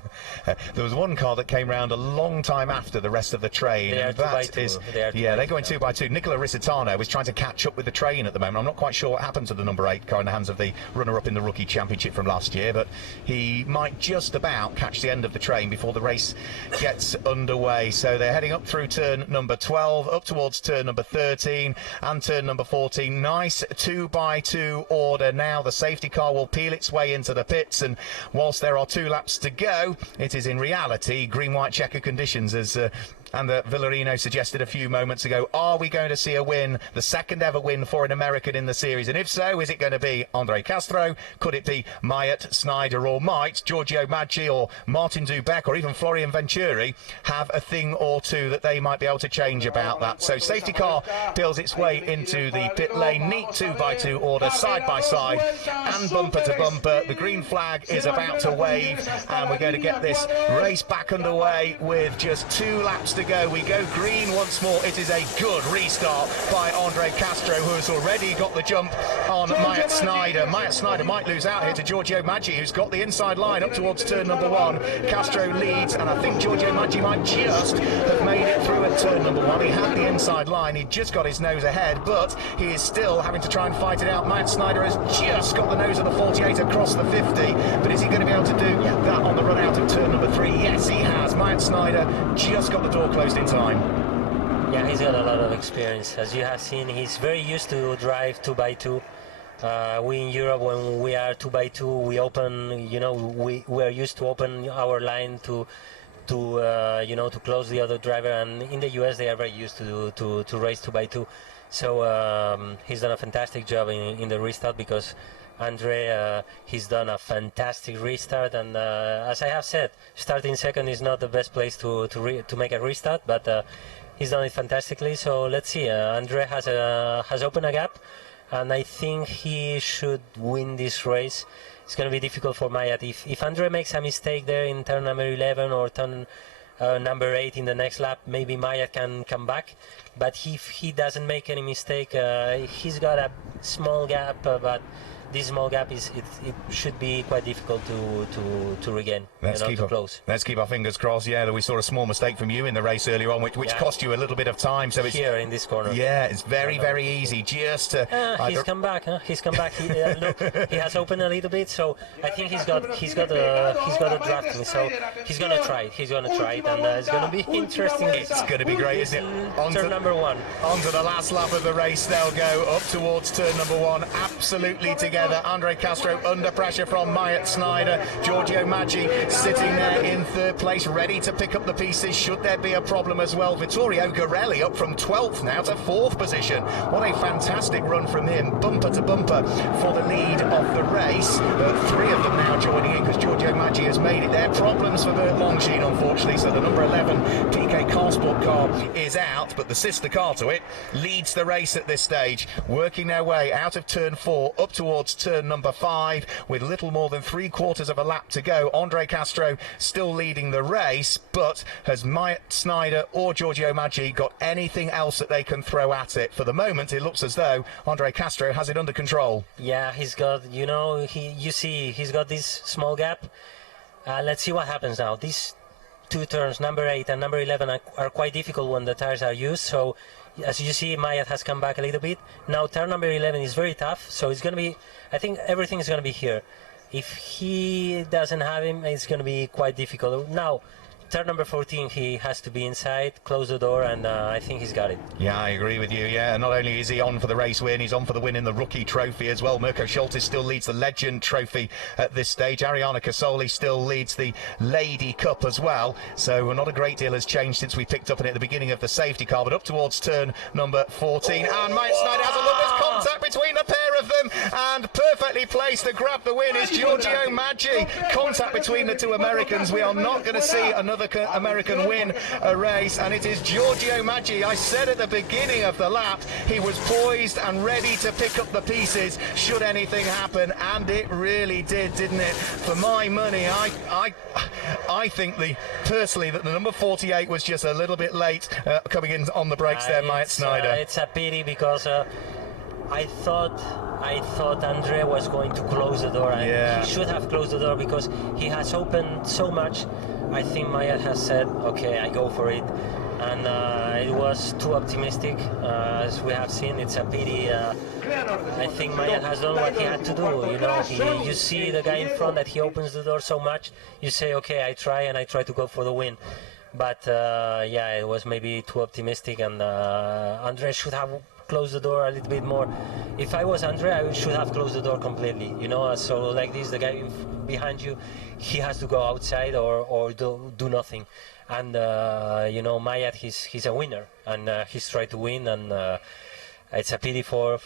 There was one car that came round a long time after the rest of the train. They are 2x2. They're going 2x2. Nicola Risitano is trying to catch up with the train at the moment. I'm not quite sure what happened to the number 8 car in the hands of the runner-up in the Rookie Championship from last year, but he might just about catch the end of the train before the race gets underway. So they're heading up through turn number 12, up towards turn number 13 and turn number 14. Nice 2x2 order. Now the safety car will peel its way into the pits, and whilst there are 2 laps to go, it is in reality green-white checker conditions, as Villarino suggested a few moments ago. Are we going to see a win, the second ever win for an American in the series? And if so, is it going to be Andre Castro? Could it be Mayat, Snyder, or might Giorgio Maggi or Martin Dubeck or even Florian Venturi have a thing or two that they might be able to change about that? So safety car peels its way into the pit lane. Neat 2x2 order, side by side and bumper to bumper. The green flag is about to wave, and we're going to get this race back underway with just 2 laps to go. We go green once more. It is a good restart by Andre Castro, who has already got the jump on Mayat Snyder. Mayat Snyder might lose out here to Giorgio Maggi, who's got the inside line up towards turn number 1. Castro leads, and I think Giorgio Maggi might just have made it through at turn number 1. He had the inside line. He just got his nose ahead, but he is still having to try and fight it out. Mayat Snyder has just got the nose of the 48 across the 50, but is he going to be able to do that on the run out of turn number 3? Yes, he has. Mayat Snyder just got the door closed in time. Yeah, he's got a lot of experience. As you have seen, he's very used to drive 2x2. We in Europe, when we are 2x2, we open, we are used to open our line to close the other driver, and in the US they are very used to race 2x2. So he's done a fantastic job in the restart, because Andre, he's done a fantastic restart, and as I have said, starting second is not the best place to make a restart, but he's done it fantastically. So let's see. Andre has opened a gap, and I think he should win this race. It's going to be difficult for Mayat. If Andre makes a mistake there in turn number 11 or turn number 8 in the next lap, maybe Mayat can come back. But if he doesn't make any mistake, he's got a small gap, but this small gap it should be quite difficult to regain. Let's keep our fingers crossed. Yeah, we saw a small mistake from you in the race earlier on, which cost you a little bit of time. So it's here in this corner. Yeah, it's very easy. Just he's come back. Huh? He's come back. Look, he has opened a little bit, so I think he's got a drafting. So he's gonna try it. And it's gonna be interesting. It's gonna be great, isn't it? Turn number 1. On to the last lap of the race. They'll go up towards turn number 1, absolutely together. Andre Castro under pressure from Myatt Snyder. Giorgio Maggi sitting there in 3rd place, ready to pick up the pieces should there be a problem as well. Vittorio Garelli up from 12th now to 4th position. What a fantastic run from him, bumper to bumper for the lead of the race. 3 of them now joining in because Giorgio Maggi has made it there. Problems for Bert Longsheen, unfortunately, so the number 11 PK Carsport car is out, but the sister car to it leads the race at this stage, working their way out of turn 4 up towards turn number 5 with little more than 3/4 of a lap to go. Andre Castro still leading the race, but has Myatt Snyder or Giorgio Maggi got anything else that they can throw at it? For the moment, it looks as though Andre Castro has it under control. Yeah, he's got, you see, he's got this small gap. Let's see what happens now. These 2 turns, number 8 and number 11, are quite difficult when the tires are used. So, as you see, Myatt has come back a little bit. Now, turn number 11 is very tough. So, it's going to be, I think everything is going to be here. If he doesn't have him, it's going to be quite difficult. Now, turn number 14, he has to be inside, close the door, and I think he's got it. Yeah, I agree with you. Yeah, and not only is he on for the race win, he's on for the win in the rookie trophy as well. Mirko Schultes still leads the Legend Trophy at this stage. Ariana Casoli still leads the Lady Cup as well. So not a great deal has changed since we picked up on it at the beginning of the safety car, but up towards turn number 14. And Myatt Snyder has a look. There's contact between the pair of them, and perfectly placed to grab the win is Giorgio Maggi. Contact between the 2 Americans. We are not going to see another American win a race, and it is Giorgio Maggi. I said at the beginning of the lap he was poised and ready to pick up the pieces should anything happen, and it really did, didn't it? For my money, I think personally that the number 48 was just a little bit late coming in on the brakes there, Myatt Snyder. It's a pity because I thought Andre was going to close the door, and he should have closed the door because he has opened so much. I think Myatt has said, okay, I go for it, and it was too optimistic. As we have seen, it's a pity. I think Myatt has done what he had to do. You see the guy in front that he opens the door so much, you say, okay, I try to go for the win. But yeah, it was maybe too optimistic, and Andre should have closed the door a little bit more. If I was Andre, I should have closed the door completely. So like this, the guy behind you, he has to go outside or do nothing. And Myatt, he's a winner, and he's tried to win, and it's a pity for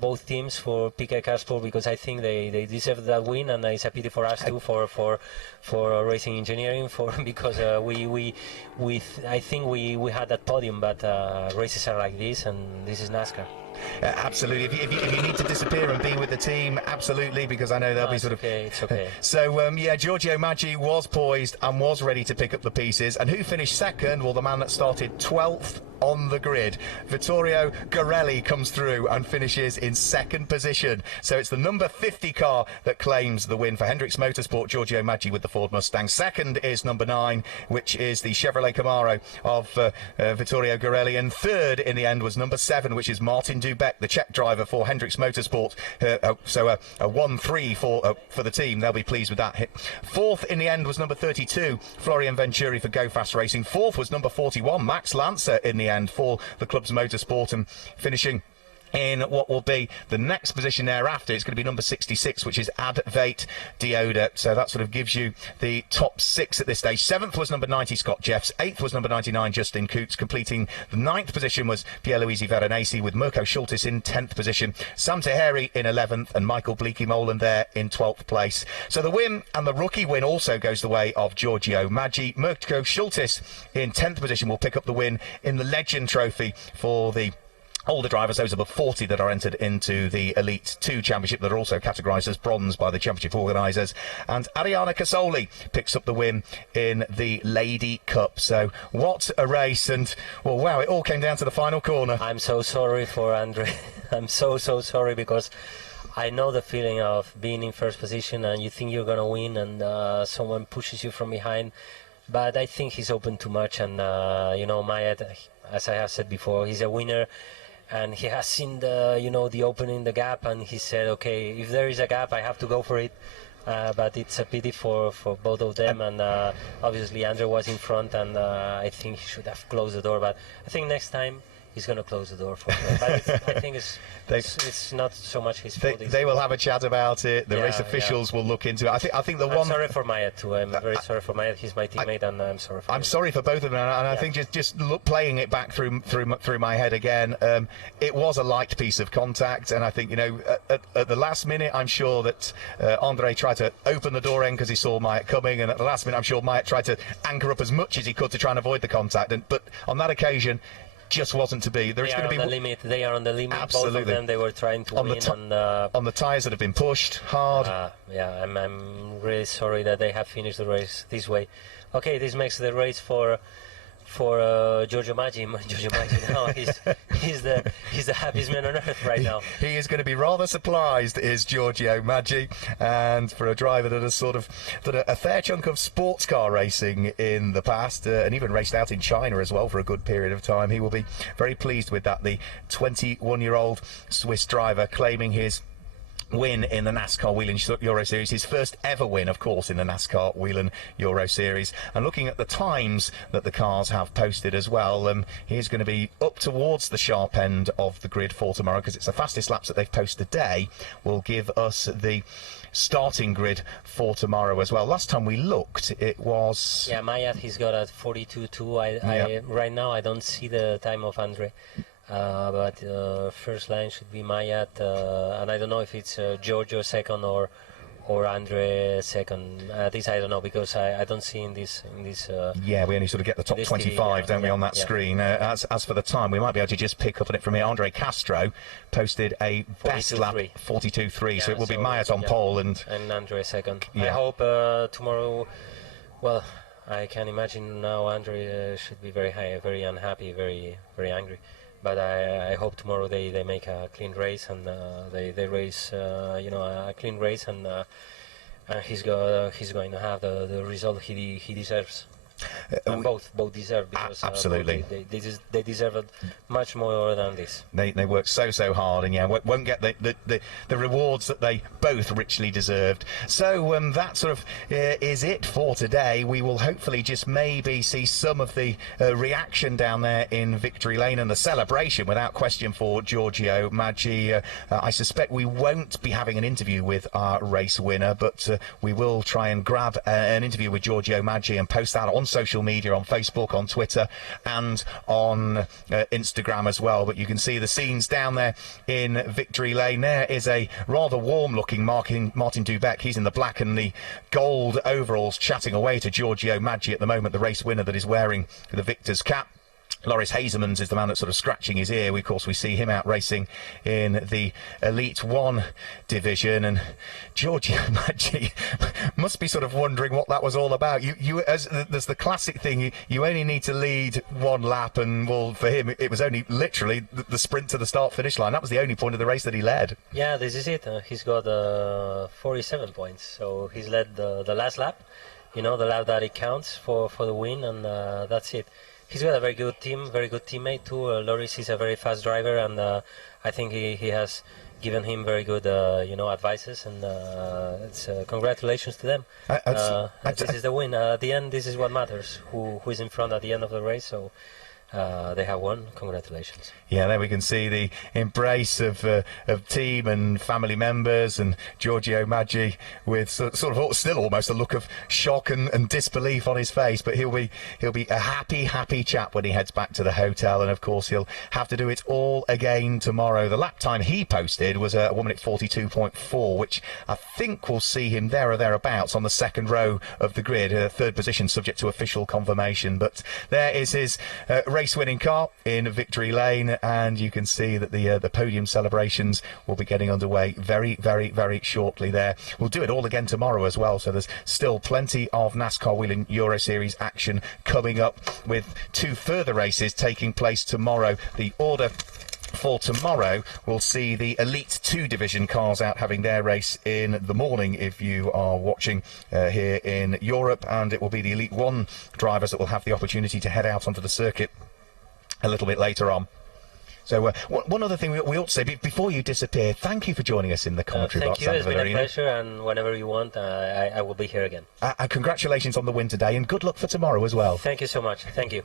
both teams, for PK Carsport, because I think they deserve that win, and it's a pity for us too, for Racing Engineering, because I think we had that podium, but races are like this, and this is NASCAR. Absolutely. If you need to disappear and be with the team, absolutely, because I know they'll be sort of... Okay, it's okay. So, yeah, Giorgio Maggi was poised and was ready to pick up the pieces. And who finished second? Well, the man that started 12th on the grid. Vittorio Garelli comes through and finishes in 2nd position. So it's the number 50 car that claims the win for Hendricks Motorsport, Giorgio Maggi with the Ford Mustang. Second is number 9, which is the Chevrolet Camaro of Vittorio Garelli. And third in the end was number 7, which is Martin Dubeck, the Czech driver for Hendricks Motorsport. So a 1-3 for the team. They'll be pleased with that. Fourth in the end was number 32, Florian Venturi for Go Fast Racing. Fourth was number 41, Max Lancer in the end for the club's motorsport, and finishing in what will be the next position thereafter, it's going to be number 66, which is Advait Dioda. So that sort of gives you the top 6 at this stage. 7th was number 90, Scott Jeffs. 8th was number 99, Justin Coots. Completing the 9th position was Pierluigi Veronesi, with Mirko Schultes in 10th position, Sam Taheri in 11th, and Michael Bleekie-Molen there in 12th place. So the win and the rookie win also goes the way of Giorgio Maggi. Mirko Schultes in 10th position will pick up the win in the Legend Trophy for the older drivers, those above 40 that are entered into the Elite 2 Championship, that are also categorised as bronze by the championship organisers. And Ariana Casoli picks up the win in the Lady Cup. So what a race, and well, wow, it all came down to the final corner. I'm so sorry for Andre. I'm so sorry, because I know the feeling of being in first position and you think you're going to win and someone pushes you from behind. But I think he's open too much, and Mayet, as I have said before, he's a winner, and he has seen the opening, the gap, and he said, okay, if there is a gap, I have to go for it. But it's a pity for both of them, and obviously Andre was in front, and I think he should have closed the door. But I think next time he's going to close the door for him. But I think it's not so much his fault. They will have a chat about it. The race officials will look into it. I think I'm sorry for Mayet too. I'm very sorry for Mayet. He's my teammate, and I'm sorry for him. I'm sorry for both of them, and I think just playing it back through my head again, it was a light piece of contact, and I think at the last minute, I'm sure that Andre tried to open the door end because he saw Mayet coming, and at the last minute, I'm sure Mayet tried to anchor up as much as he could to try and avoid the contact. But on that occasion, just wasn't to be. They are on the limit. They are on the limit. Absolutely. Both of them, they were trying to win. On the tyres that have been pushed hard. I'm really sorry that they have finished the race this way. Okay, this makes the race for Giorgio Maggi. Giorgio Maggi now he's the happiest man on earth right now. He is going to be rather surprised, is Giorgio Maggi, and for a driver that has sort of done a fair chunk of sports car racing in the past, and even raced out in China as well for a good period of time, he will be very pleased with that. The 21-year-old Swiss driver claiming his win in the NASCAR Whelen Euro Series, his first ever win, of course, in the NASCAR Whelen Euro Series. And looking at the times that the cars have posted as well, he's going to be up towards the sharp end of the grid for tomorrow, because it's the fastest laps that they've posted today will give us the starting grid for tomorrow as well. Last time we looked, it was... Yeah, Mayat, he's got a 42.2. Right now, I don't see the time of Andre. But first line should be Mayat, and I don't know if it's Giorgio second or Andre second. This I don't know, because I don't see in this. Yeah, we only sort of get the top 25, don't we, on that screen? As for the time, we might be able to just pick up on it from here. Andre Castro posted a best lap 42.3, so it will be Mayat on pole and Andre second. I hope tomorrow. Well, I can imagine now Andre should be very high, very unhappy, very very angry. But I hope tomorrow they make a clean race, and they race a clean race, and he's going to have the result he deserves. And both deserve, because absolutely they deserve it much more than this. They work so hard, and won't get the rewards that they both richly deserved. So that sort of is it for today. We will hopefully just maybe see some of the reaction down there in Victory Lane and the celebration, without question, for Giorgio Maggi. I suspect we won't be having an interview with our race winner, but we will try and grab an interview with Giorgio Maggi and post that on social media, on Facebook, on Twitter, and on Instagram as well. But you can see the scenes down there in Victory Lane. There is a rather warm-looking Martin Dubeck. He's in the black and the gold overalls, chatting away to Giorgio Maggi at the moment, the race winner that is wearing the victor's cap. Loris Hazemans is the man that's sort of scratching his ear. Of course, we see him out racing in the Elite 1 division, and Giorgio Maggi must be sort of wondering what that was all about. There's the classic thing, you only need to lead one lap, and well, for him, it was only literally the sprint to the start-finish line. That was the only point of the race that he led. Yeah, this is it. He's got 47 points, so he's led the last lap, the lap that it counts for the win, and that's it. He's got a very good team, very good teammate too. Loris is a very fast driver, and I think he has given him very good, advices, and it's congratulations to them. This is the win. At the end, this is what matters. Who is in front at the end of the race? So they have won. Congratulations. Yeah, there we can see the embrace of team and family members, and Giorgio Maggi with sort of still almost a look of shock and disbelief on his face. But he'll be a happy chap when he heads back to the hotel, and of course he'll have to do it all again tomorrow. The lap time he posted was a 1 minute 42.4, which I think will see him there or thereabouts on the second row of the grid, third position, subject to official confirmation. But there is his race-winning car in Victory Lane, and you can see that the podium celebrations will be getting underway very shortly there. We'll do it all again tomorrow as well, so there's still plenty of NASCAR Whelen Euro Series action coming up, with 2 further races taking place tomorrow. The order for tomorrow, we'll see the Elite 2 division cars out having their race in the morning if you are watching here in Europe, and it will be the Elite 1 drivers that will have the opportunity to head out onto the circuit a little bit later on. So one other thing we ought to say before you disappear, thank you for joining us in the commentary box. Thank you, it's been a pleasure, and whenever you want, I will be here again. Congratulations on the win today, and good luck for tomorrow as well. Thank you so much. Thank you.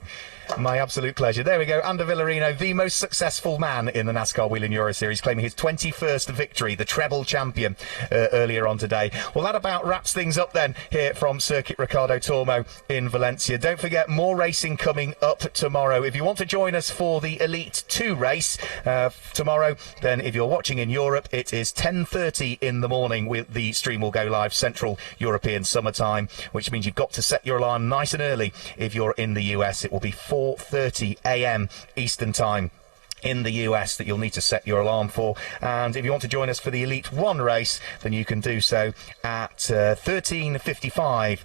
My absolute pleasure. There we go, Ander Villarino, the most successful man in the NASCAR Whelen Euro Series, claiming his 21st victory, the treble champion, earlier on today. Well, that about wraps things up then here from Circuit Ricardo Tormo in Valencia. Don't forget, more racing coming up tomorrow. If you want to join us for the Elite 2 race tomorrow, then if you're watching in Europe, it is 10:30 in the morning. The stream will go live Central European summertime, which means you've got to set your alarm nice and early. If you're in the US, it will be 4:30 a.m. Eastern time in the US that you'll need to set your alarm for. And if you want to join us for the Elite 1 race, then you can do so at 13:55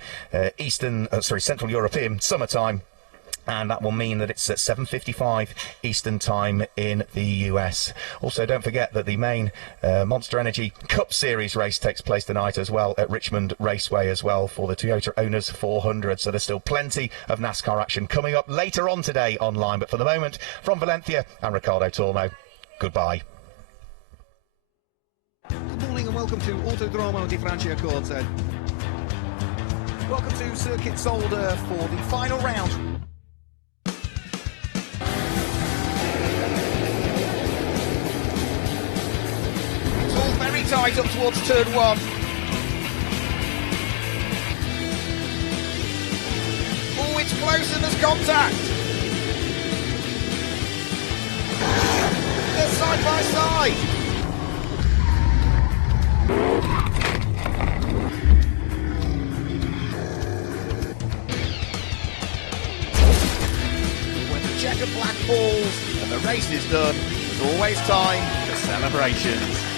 Central European summertime. And that will mean that it's at 7:55 Eastern time in the US. Also, don't forget that the main Monster Energy Cup Series race takes place tonight as well at Richmond Raceway as well for the Toyota Owners 400. So there's still plenty of NASCAR action coming up later on today online. But for the moment, from Valencia and Ricardo Tormo, goodbye. Good morning and welcome to Autodromo di Franciacorta. Welcome to Circuit Solder for the final round. Very tight up towards turn 1. Oh, it's close and there's contact. They're side by side. When the checkered flag falls and the race is done, there's always time for celebrations.